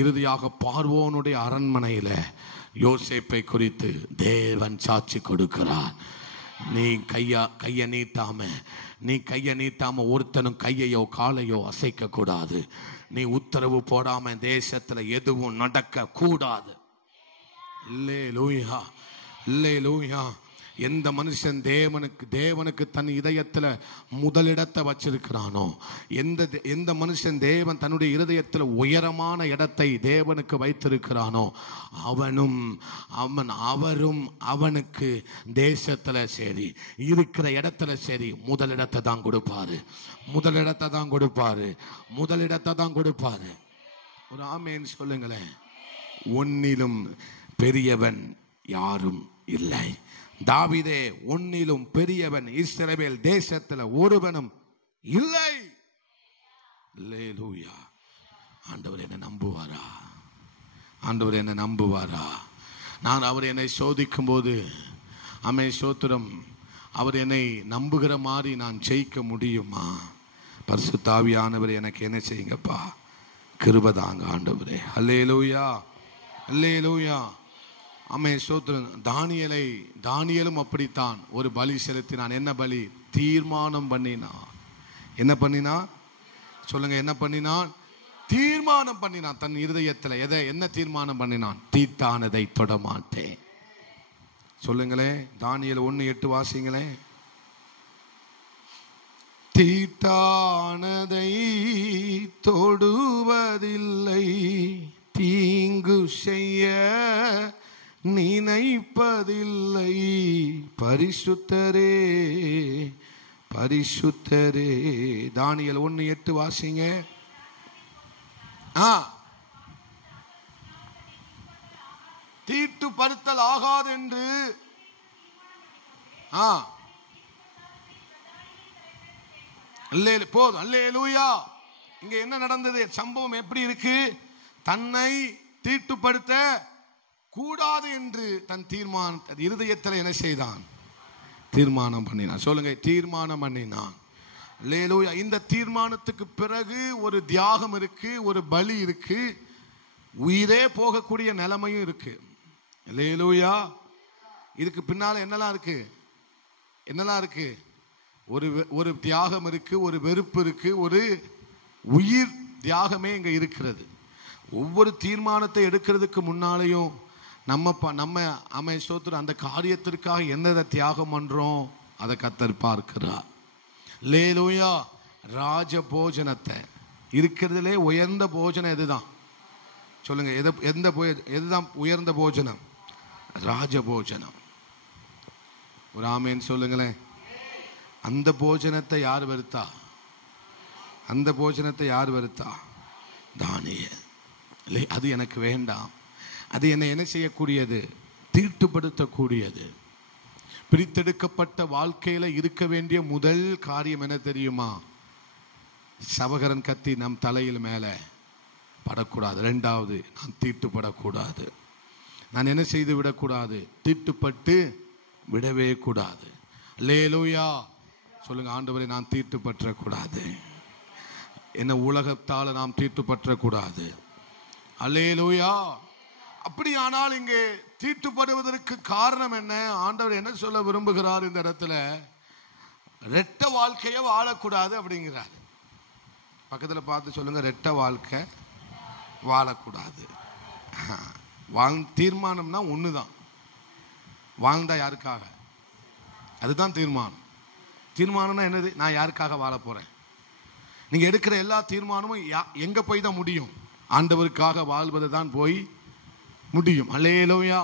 இறுதியாக பார்வோனுடைய அரண்மனையில யோசேப்பை குறித்து தேவன் சாட்சி கொடுக்கிறார். நீ கையை நீட்டாம ஒருத்தனும் கையையோ காலையோ அசைக்க கூடாது. நீ உத்தரவு போடாம தேசத்துல எதுவும் நடக்க கூடாது. அல்லேலூயா. அல்லேலூயா. எந்த மனுஷன் தேவனுக்கு தன் இதயத்துல முதலிடத்தை வச்சிருக்கிறானோ, எந்த மனுஷன் தேவன் தன்னுடைய இருதயத்தில் உயரமான இடத்தை தேவனுக்கு வைத்திருக்கிறானோ, அவரும் அவனுக்கு தேசத்துல சரி, இருக்கிற இடத்துல சரி, முதலிடத்தை தான் கொடுப்பாரு. முதலிடத்தை தான் கொடுப்பாரு. முதலிடத்தை தான் கொடுப்பாரு. ஒரு ஆமென் சொல்லுங்களேன். உன்னிலும் பெரியவன் யாரும் இல்லை. தாவீதே, உன்னிலும் பெரியவன் இஸ்ரவேல் தேசத்துல ஒருவனும் இல்லை. அல்லேலூயா. ஆண்டவர் என்ன நம்புவாரா? ஆண்டவர் என்ன நம்புவாரா? நான் அவர் என்னை சோதிக்கும் போது ஸ்தோத்திரம், அவர் என்னை நம்புகிற மாதிரி நான் ஜெயிக்க முடியுமா? பரிசுத்த ஆவியானவர் எனக்கு என்ன செய்யுங்கப்பா? கிருபை தாங்க ஆண்டவரே. அல்லேலூயா. அல்லேலூயா. ஸ்தோத்திரம். தானியேலும் அப்படித்தான் ஒரு பலி செலுத்தினான். என்ன பலி? தீர்மானம் பண்ணினான். என்ன பண்ணினான் சொல்லுங்க? என்ன பண்ணினான்? தீர்மானம் பண்ணினான் தன் இருதயத்தில். என்ன தீர்மானம் பண்ணினான்? தீட்டானதை தொட மாட்டேன். சொல்லுங்களே. தானியேல் 1:8 வாசிங்களே. தீட்டானதை தொடுவதில்லை, தீங்கு செய்ய நினைப்பதில்லை, பரிசுத்தரே பரிசுத்தரே. தானியேல் 1:8 வாசிங்க. தீட்டுப்படுத்தல் ஆகாது என்று போதும். அல்லேலூயா. இங்க என்ன நடந்தது? சம்பவம் எப்படி இருக்கு? தன்னை தீட்டுப்படுத்த கூடாது என்று தன் தீர்மானம் இருதயத்தில் என்ன செய்தான்? தீர்மானம் பண்ணினான். சொல்லுங்க, தீர்மானம் பண்ணினான். அல்லேலூயா. இந்த தீர்மானத்துக்கு பிறகு ஒரு தியாகம் இருக்கு, ஒரு பலி இருக்கு, உயிரே போகக்கூடிய நிலைமையும் இருக்கு. அல்லேலூயா. இதுக்கு பின்னால என்னெல்லாம் இருக்கு? என்னெல்லாம் இருக்கு? ஒரு தியாகம் இருக்கு, ஒரு வெறுப்பு இருக்கு, ஒரு உயிர் தியாகமே இங்க இருக்கிறது. ஒவ்வொரு தீர்மானத்தை எடுக்கிறதுக்கு முன்னாலேயும் நம்ம ஸ்தோத்திரம் அந்த காரியத்திற்காக என்னதை தியாகம் பண்றோம் அதை கர்த்தர் பார்க்கிறார். அல்லேலூயா. ராஜ போஜனத்தை, இருக்கிறதுலே உயர்ந்த போஜனம் எதுதான்? சொல்லுங்க. எதுதான் உயர்ந்த போஜனம்? ராஜ போஜனம். ஒரு ஆமேன் சொல்லுங்களேன். அந்த போஜனத்தை யார் வெறுத்தா? அந்த போஜனத்தை யார் வெறுத்தா? தானியேல். இல்லை, அது எனக்கு வேண்டாம். அது என்னை என்ன செய்யக்கூடியது? தீட்டுப்படுத்தக்கூடியது. பிரித்தெடுக்கப்பட்ட வாழ்க்கையில இருக்க வேண்டிய முதல் காரியம் என்ன தெரியுமா? சவகரன் கத்தி நம் தலையில் மேல படக்கூடாது. இரண்டாவது, நான் தீட்டுப்படக்கூடாது. நான் என்ன செய்து விடக்கூடாது? தீட்டுப்பட்டு விடவே கூடாது. அல்லேலூயா சொல்லுங்க. ஆண்டவரே, நான் தீட்டுப்பற்றக்கூடாது. என்ன உலகத்தால் நாம் தீட்டுப்பற்றக்கூடாது. அல்லேலூயா. அப்படியானால் இங்கே தீட்டுப்படுவதற்கு காரணம் என்ன? ஆண்டவர் என்ன சொல்ல விரும்புகிறார் இந்த இடத்துல? ரெட்ட வாழ்க்கையை வாழக்கூடாது அப்படிங்கிறார். பக்கத்தில் பார்த்து சொல்லுங்க, ரெட்ட வாழ்க்கை வாழக்கூடாது. தீர்மானம்னா ஒண்ணுதான். வாழ்ந்தா யாருக்காக? அதுதான் தீர்மானம். தீர்மானம்னா என்னது? நான் யாருக்காக வாழ போறேன்? நீங்க எடுக்கிற எல்லா தீர்மானமும் எங்க போய் தான் முடியும்? ஆண்டவருக்காக வாழ்வதை தான் போய் முடியும். அல்லேலூயா.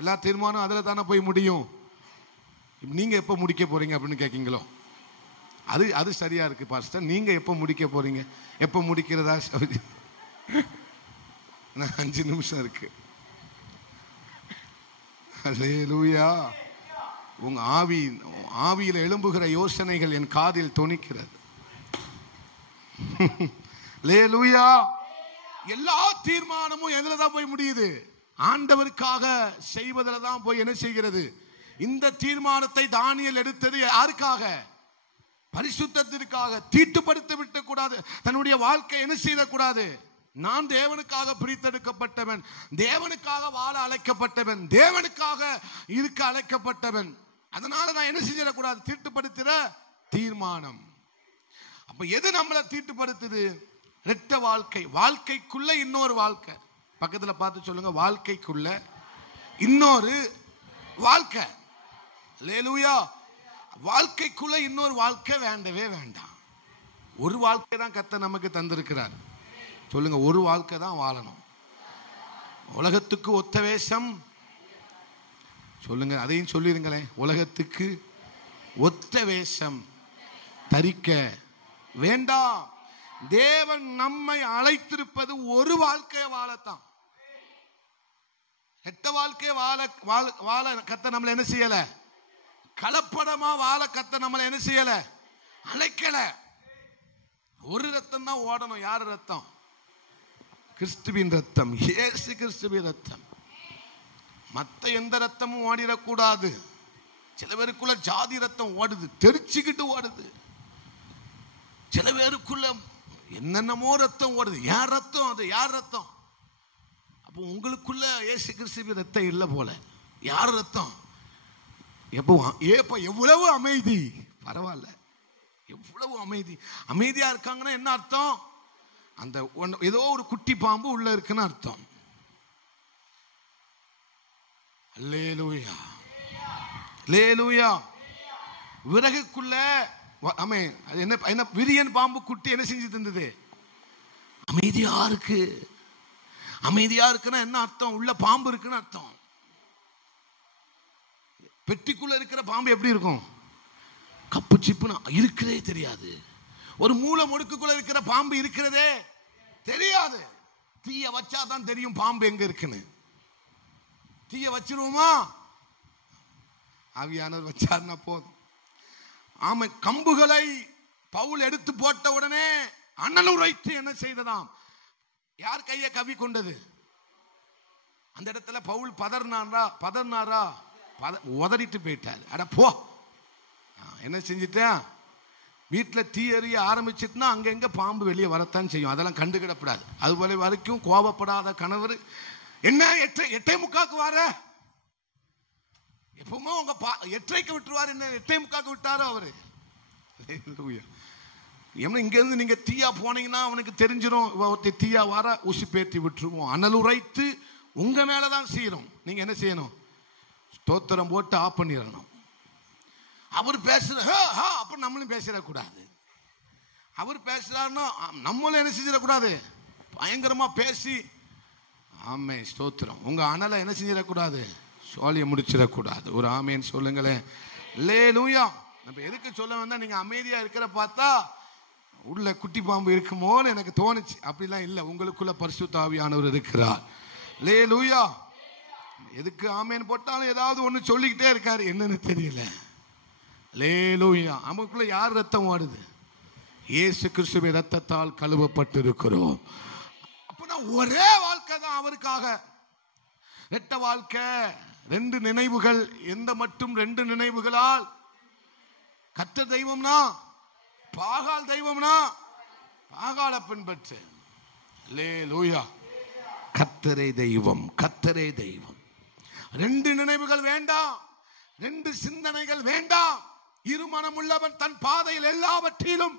எல்லா தீர்மானம் அதுல தானே போய் முடியும். நீங்க எப்ப முடிக்க போறீங்க அப்படின்னு கேட்கீங்களோ, அது சரியா இருக்கு பாஸ்டர். நீங்க எப்ப முடிக்க போறீங்க? எப்ப முடிக்கிறதா? 5 நிமிஷம் இருக்கு. அல்லேலூயா. உங்க ஆவியில எழும்புகிற யோசனைகள் என் காதில் தொனிக்கிறது. அல்லேலூயா. எல்லா தீர்மானமும் எதுல தான் போய் முடியுது? ஆண்டவருக்காக செய்வதில் தான் போய் என்ன செய்கிறது? இந்த தீர்மானத்தை தானியேல் எடுத்தது யாருக்காக? பரிசுத்தத்திற்காக. தீட்டுப்படுத்த விட்டு கூடாது. தன்னுடைய வாழ்க்கை என்ன செய்யக்கூடாது? நான் தேவனுக்காக பிரித்தெடுக்கப்பட்டவன், தேவனுக்காக வாழ அழைக்கப்பட்டவன், தேவனுக்காக இருக்க அழைக்கப்பட்டவன். அதனால நான் என்ன செஞ்சிடக்கூடாது? தீட்டுப்படுத்துற தீர்மானம். அப்ப எது நம்மளை தீட்டுப்படுத்துது? ரெட்ட வாழ்க்கை. வாழ்க்கைக்குள்ள இன்னொரு வாழ்க்கை. பக்கத்துல பார்த்து சொல்லுங்க, வாழ்க்கைக்குள்ள இன்னொரு வாழ்க்கை. அல்லேலூயா. வாழ்க்கைக்குள்ள இன்னொரு வாழ்க்கை வேண்டவே வேண்டாம். ஒரு வாழ்க்கை தான் கர்த்தர் நமக்கு தந்திருக்கிறார். சொல்லுங்க, ஒரு வாழ்க்கை தான் வாழணும். உலகத்துக்கு ஒத்த வேஷம் சொல்லுங்க, அதையும் சொல்லிருங்களேன். உலகத்துக்கு ஒத்த வேஷம் தரிக்க வேண்டாம். தேவன் நம்மை அழைத்திருப்பது ஒரு வாழ்க்கையை வாழத்தான். எட்ட வாழ்க்கையை வாழ கர்த்தர் நம்மளை என்ன செய்யல? கலப்படமா வாழ கர்த்தர் நம்மளை என்ன செய்யல? அழைக்கல. ஒரு ரத்தம் தான் ஓடணும். யாரு ரத்தம்? கிறிஸ்துவின் ரத்தம். இயேசு கிறிஸ்துவின் ரத்தம். மத்த எந்த ரத்தமும் ஓடிடக்கூடாது. சில பேருக்குள்ள ஜாதி ரத்தம் ஓடுது, தெரிச்சுக்கிட்டு ஓடுது. சில பேருக்குள்ள என்னென்னமோ ரத்தம் ஓடுது. யார் ரத்தம்? அது யார் ரத்தம்? அப்போ உங்களுக்குள்ள இயேசு கிறிஸ்துவின் ரத்தம் இல்லை போல. யார் ரத்தம்? எவ்வளவு அமைதி. பரவாயில்ல, எவ்வளவு அமைதி. அமைதியா இருக்காங்கன்னா என்ன அர்த்தம்? அந்த ஏதோ ஒரு குட்டி பாம்பு உள்ள இருக்குன்னு அர்த்தம். அல்லேலூயா, அல்லேலூயா. விறகுக்குள்ள என்ன விரியன் பாம்பு குட்டி என்ன செஞ்சு தந்தது? அமைதியா இருக்கு. அமைதியா இருக்குன்னா என்ன அர்த்தம்? உள்ள பாம்பு இருக்குன்னு அர்த்தம். பெட்டிக்குள்ள இருக்கிற பாம்பு எப்படி இருக்கும்? கப்பு சிப்புன்னு இருக்கிறதே தெரியாது. ஒரு மூளை முடுக்குக்குள்ள இருக்கிற பாம்பு இருக்கிறதே தெரியாது. தீய வச்சாதான் தெரியும் பாம்பு எங்க இருக்குன்னு. தீய வச்சிருவோமா? ஆவியானவர் வச்சாருன்னா போதும். ஆமை கம்புகளை பவுல் எடுத்து போட்ட உடனே அனல் உரைத்து என்ன செய்ததாம்? யார் கையை கவி கொண்டது? அந்த இடத்துல பவுல் பதர்னாரா? உதறிட்டு போயிட்டாரு. அட போ, என்ன செஞ்சிட்டேன்? வீட்டில் தீ எறிய ஆரம்பிச்சுட்டுனா அங்கங்க பாம்பு வெளியே வரத்தான் செய்யும். அதெல்லாம் கண்டுகிடப்படாது. அதுபோல வரைக்கும் கோபப்படாத கணவர் என்ன 8:45 வார? எப்பவுமே உங்க 8:30 விட்டுருவாரு. என்ன 8:45 விட்டாரோ அவரு? இங்க இருந்து நீங்க தீயா போனீங்கன்னா அவனுக்கு தெரிஞ்சிடும். தீயா வார உசி பேத்தி விட்டுருவோம். அனல் உரைத்து உங்க மேலதான் செய்யணும். நீங்க என்ன செய்யணும்? ஸ்தோத்திரம் போட்டு ஆஃப் பண்ணிடணும். அவர் பேசுற அப்ப நம்மளும் பேசிடக்கூடாது. அவர் பேசுறாருன்னா நம்மளும் என்ன செஞ்சிடக்கூடாது? பயங்கரமா பேசி ஆமே ஸ்தோத்திரம். உங்க அனலை என்ன செஞ்சிடக்கூடாது? சோழிய முடிச்சிடக்கூடாது. ஒரு ஆமேன்னு சொல்லுங்களேன். அல்லேலூயா. நம்ம எதுக்கு சொல்ல வந்தா, நீங்க அமைதியா இருக்கிற பார்த்தா உள்ள குட்டி பாம்பு இருக்குமோன்னு எனக்கு தோணுச்சு. அப்படிலாம் இல்லை, உங்களுக்குள்ள பரிசுத்த ஆவியானவர் இருக்கிறார். அல்லேலூயா. எதுக்கு ஆமேன் போட்டாலும் ஏதாவது ஒண்ணு சொல்லிக்கிட்டே இருக்காரு, என்னன்னு தெரியல. அல்லேலூயா. நமக்குள்ள யார் ரத்தம் ஓடுது? இயேசு கிறிஸ்துவின் ரத்தத்தால் கழுவப்பட்டு இருக்கிறோம். அப்பனா ஒரே வாழ்க்கை தான் அவருக்காக. ரெட்ட வாழ்க்கை, ரெண்டு நினைவுகள். எந்த மட்டும் ரெண்டு நினைவுகளால்? கர்த்தர் தெய்வம்னா பாகால் தெய்வம்னா பாகால பின்பற்று. அல்லேலூயா. கர்த்தரே தெய்வம், கர்த்தரே தெய்வம். ரெண்டு நினைவுகள் வேண்டாம், ரெண்டு சிந்தனைகள் வேண்டாம். இருமனம் உள்ளவன் தன் பாதையில் எல்லாவற்றிலும்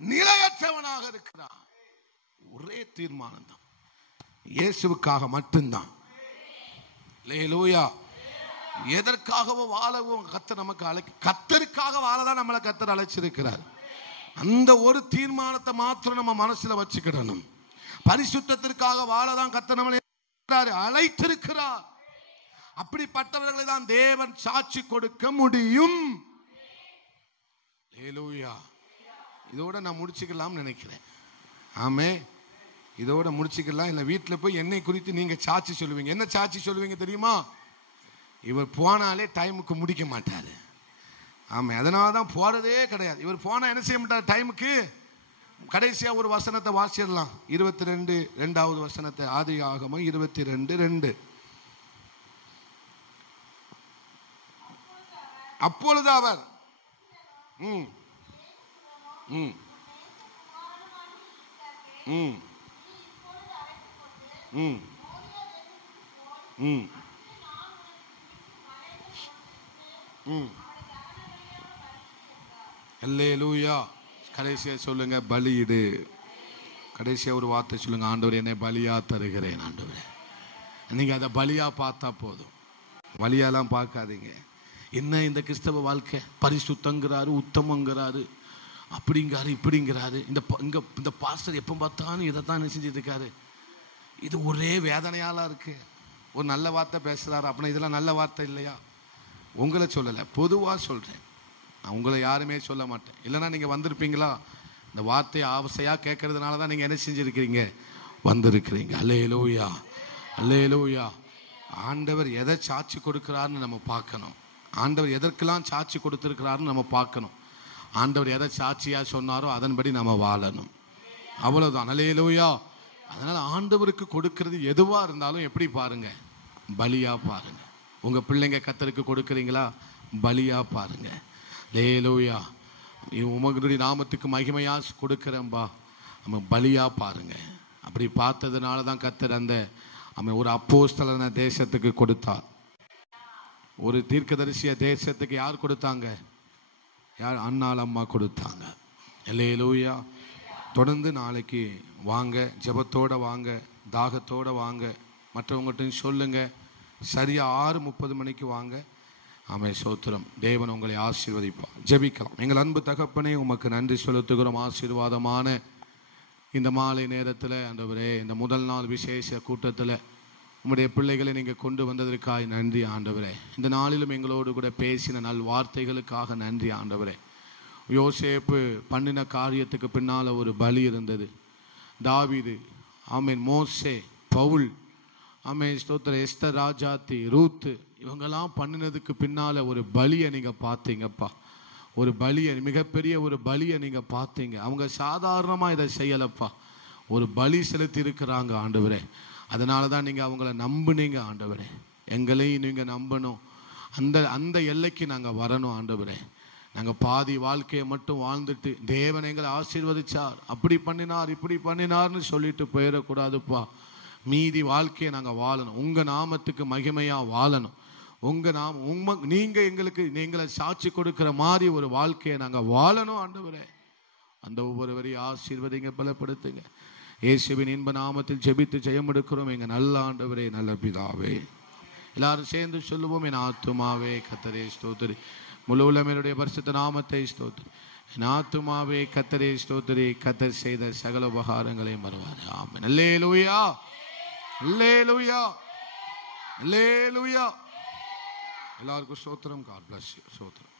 நிலையற்றவனாக இருக்கிறான். ஒரே தீர்மானம் தான், இயேசுவுக்காக மட்டும்தான். அல்லேலூயா. எதற்காகவோ வாழவும் கர்த்தர் நமக்கு கர்த்தருக்காக வாழதான் நம்மளை கர்த்தர் அழைச்சிருக்கிறார். அந்த ஒரு தீர்மானத்தை மாத்திரம் நம்ம மனசுல வச்சுக்கிடணும். பரிசுத்தத்திற்காக வாழதான் கர்த்தர் நம்மளை அழைத்திருக்கிறார். அப்படிப்பட்டவர்களை தான் தேவன் சாட்சி கொடுக்க முடியும். அல்லேலூயா. இதோட நான் முடிச்சுக்கலாம் நினைக்கிறேன். ஆமே, இதோட முடிச்சுக்கலாம். இல்லை, வீட்டில் போய் என்னை குறித்து நீங்க சாட்சி சொல்லுவீங்க. என்ன சாட்சி சொல்லுவீங்க தெரியுமா? இவர் போனாலே டைமுக்கு முடிக்க மாட்டாரு. ஆமா, அதனால தான் போறதே கிடையாது. இவர் போனா என்ன செய்ய மாட்டார் டைமுக்கு. கடைசியா ஒரு வசனத்தை வாசிடலாம். 22 வசனத்தை, ஆதியாகமம் 22:2. அப்பொழுது அவர் ம் ம் ம் ம் ம் ம். அல்லேலூயா. கடைசியா சொல்லுங்க, பலியிடு. கடைசியா ஒரு வார்த்தை சொல்லுங்க, ஆண்டவர் என்னை பலியா தருகிறேன். ஆண்டவரே, நீங்க அதை பலியா பார்த்தா போதும், வலியாலாம் பார்க்காதீங்க. என்ன இந்த கிறிஸ்தவ வாழ்க்கை, பரிசுத்தங்கிறாரு, உத்தமங்கிறாரு, அப்படிங்கிறாரு, இப்படிங்கிறாரு. இந்த பாஸ்டர் எப்போ பார்த்தாலும் இதை தான் செஞ்சுட்டு இருக்காரு. இது ஒரே வேதனையாலாம் இருக்கு. ஒரு நல்ல வார்த்தை பேசுறாரு அப்படின்னா இதெல்லாம் நல்ல வார்த்தை இல்லையா? உங்களை சொல்லலை, பொதுவாக சொல்றேன். உங்களை யாருமே சொல்ல மாட்டேன். இல்லைன்னா நீங்க வந்திருப்பீங்களா? இந்த வார்த்தையை ஆசையாக கேட்கறதுனால தான் நீங்க என்ன செஞ்சிருக்கிறீங்க, வந்திருக்கிறீங்க. அல்லேலூயா, அல்லேலூயா. ஆண்டவர் எதை சாட்சி கொடுக்கிறாருன்னு நம்ம பார்க்கணும். ஆண்டவர் எதற்கெல்லாம் சாட்சி கொடுத்திருக்கிறாருன்னு நம்ம பார்க்கணும். ஆண்டவர் எதை சாட்சியா சொன்னாரோ அதன்படி நம்ம வாழணும். அவ்வளவுதான். அல்லேலூயா. அதனால ஆண்டவருக்கு கொடுக்கிறது எதுவா இருந்தாலும் எப்படி பாருங்க, பலியா பாருங்க. உங்க பிள்ளைங்க கர்த்தருக்கு கொடுக்குறீங்களா, பலியா பாருங்க. அல்லேலூயா. உமக்குடைய நாமத்துக்கு மகிமையா கொடுக்கிறேன்பா, நம்ம பலியா பாருங்க. அப்படி பார்த்ததுனால தான் கர்த்தர் அந்த ஒரு அப்போஸ்தலனை தேசத்துக்கு கொடுத்தார். ஒரு தீர்க்கதரிசிய தேசத்துக்கு யார் கொடுத்தாங்க? யார்? அன்னாள் அம்மா கொடுத்தாங்க. அல்லேலூயா. தொடர்ந்து நாளைக்கு வாங்க, ஜெபத்தோட வாங்க, தாகத்தோட வாங்க. மற்றவங்ககிட்டையும் சொல்லுங்க, சரியா 6:30 மணிக்கு வாங்க. ஆமே, சோத்திரம். தேவன் உங்களை ஆசீர்வதிப்பார். ஜெபிக்கலாம். எங்கள் அன்பு தகப்பனே, உமக்கு நன்றி செலுத்துகிறோம். ஆசீர்வாதமான இந்த மாலை நேரத்தில் ஆண்டவரே, இந்த முதல் நாள் விசேஷ கூட்டத்தில் உம்முடைய பிள்ளைகளை நீங்கள் கொண்டு வந்ததற்காக நன்றி ஆண்டவரே. இந்த நாளிலும் எங்களோடு கூட பேசின நல் வார்த்தைகளுக்காக நன்றி ஆண்டவரே. யோசேப்பு பண்ணின காரியத்துக்கு பின்னால் ஒரு பலி இருந்தது. தாவீது, ஆமேன், மோசே, பவுல், ஆமேன், ஸ்தோத்திர, எஸ்தர் ராஜாத்தி, ரூத்து, இவங்கெல்லாம் பண்ணினதுக்கு பின்னால ஒரு பலியை நீங்க பார்த்தீங்கப்பா. ஒரு பலியை, மிகப்பெரிய ஒரு பலியை நீங்க பார்த்தீங்க. அவங்க சாதாரணமா இதை செய்யலப்பா, ஒரு பலி செலுத்தி இருக்கிறாங்க ஆண்டவரே. அதனால தான் நீங்க அவங்கள நம்புனீங்க ஆண்டவரே. எங்களையும் நீங்க நம்பணும். அந்த எல்லைக்கு நாங்க வரணும் ஆண்டவரே. நாங்க பாதி வாழ்க்கையை மட்டும் வாழ்ந்துட்டு தேவன் எங்களை ஆசீர்வதிச்சார், அப்படி பண்ணினார், இப்படி பண்ணினார்னு சொல்லிட்டு போயிடக்கூடாதுப்பா. மீதி வாழ்க்கையை நாங்க வாழணும், உங்க நாமத்துக்கு மகிமையா வாழணும். நீங்க எங்களுக்கு நீங்களை சாட்சி கொடுக்கிற மாதிரி ஒரு வாழ்க்கையை நாங்க வாழணும் ஆண்டவரே. அந்த ஒவ்வொருவரையும் ஆசீர்வதிங்க, பலப்படுத்துங்க. இயேசுவின் இன்ப நாமத்தில் ஜெபித்து ஜெயம் எடுக்கிறோம் எங்க நல்ல ஆண்டவரே, நல்ல பிதாவே. எல்லாரும் சேர்ந்து சொல்லுவோம், என் ஆத்துமாவே கர்த்தரை ஸ்தோத்திரி, முழு உள்ளமையுடைய பரிசுத்த நாமத்தை ஸ்தோத்திரி. என் ஆத்துமாவே கர்த்தரை ஸ்தோத்திரி, கர்த்தர் செய்த சகல உபகாரங்களையும் மறவாதே. ஆமென். அல்லேலூயா, அல்லேலூயா, அல்லேலூயா. எல்லாருக்கும் ஸ்தோத்திரம். God bless you. ஸ்தோத்திரம்.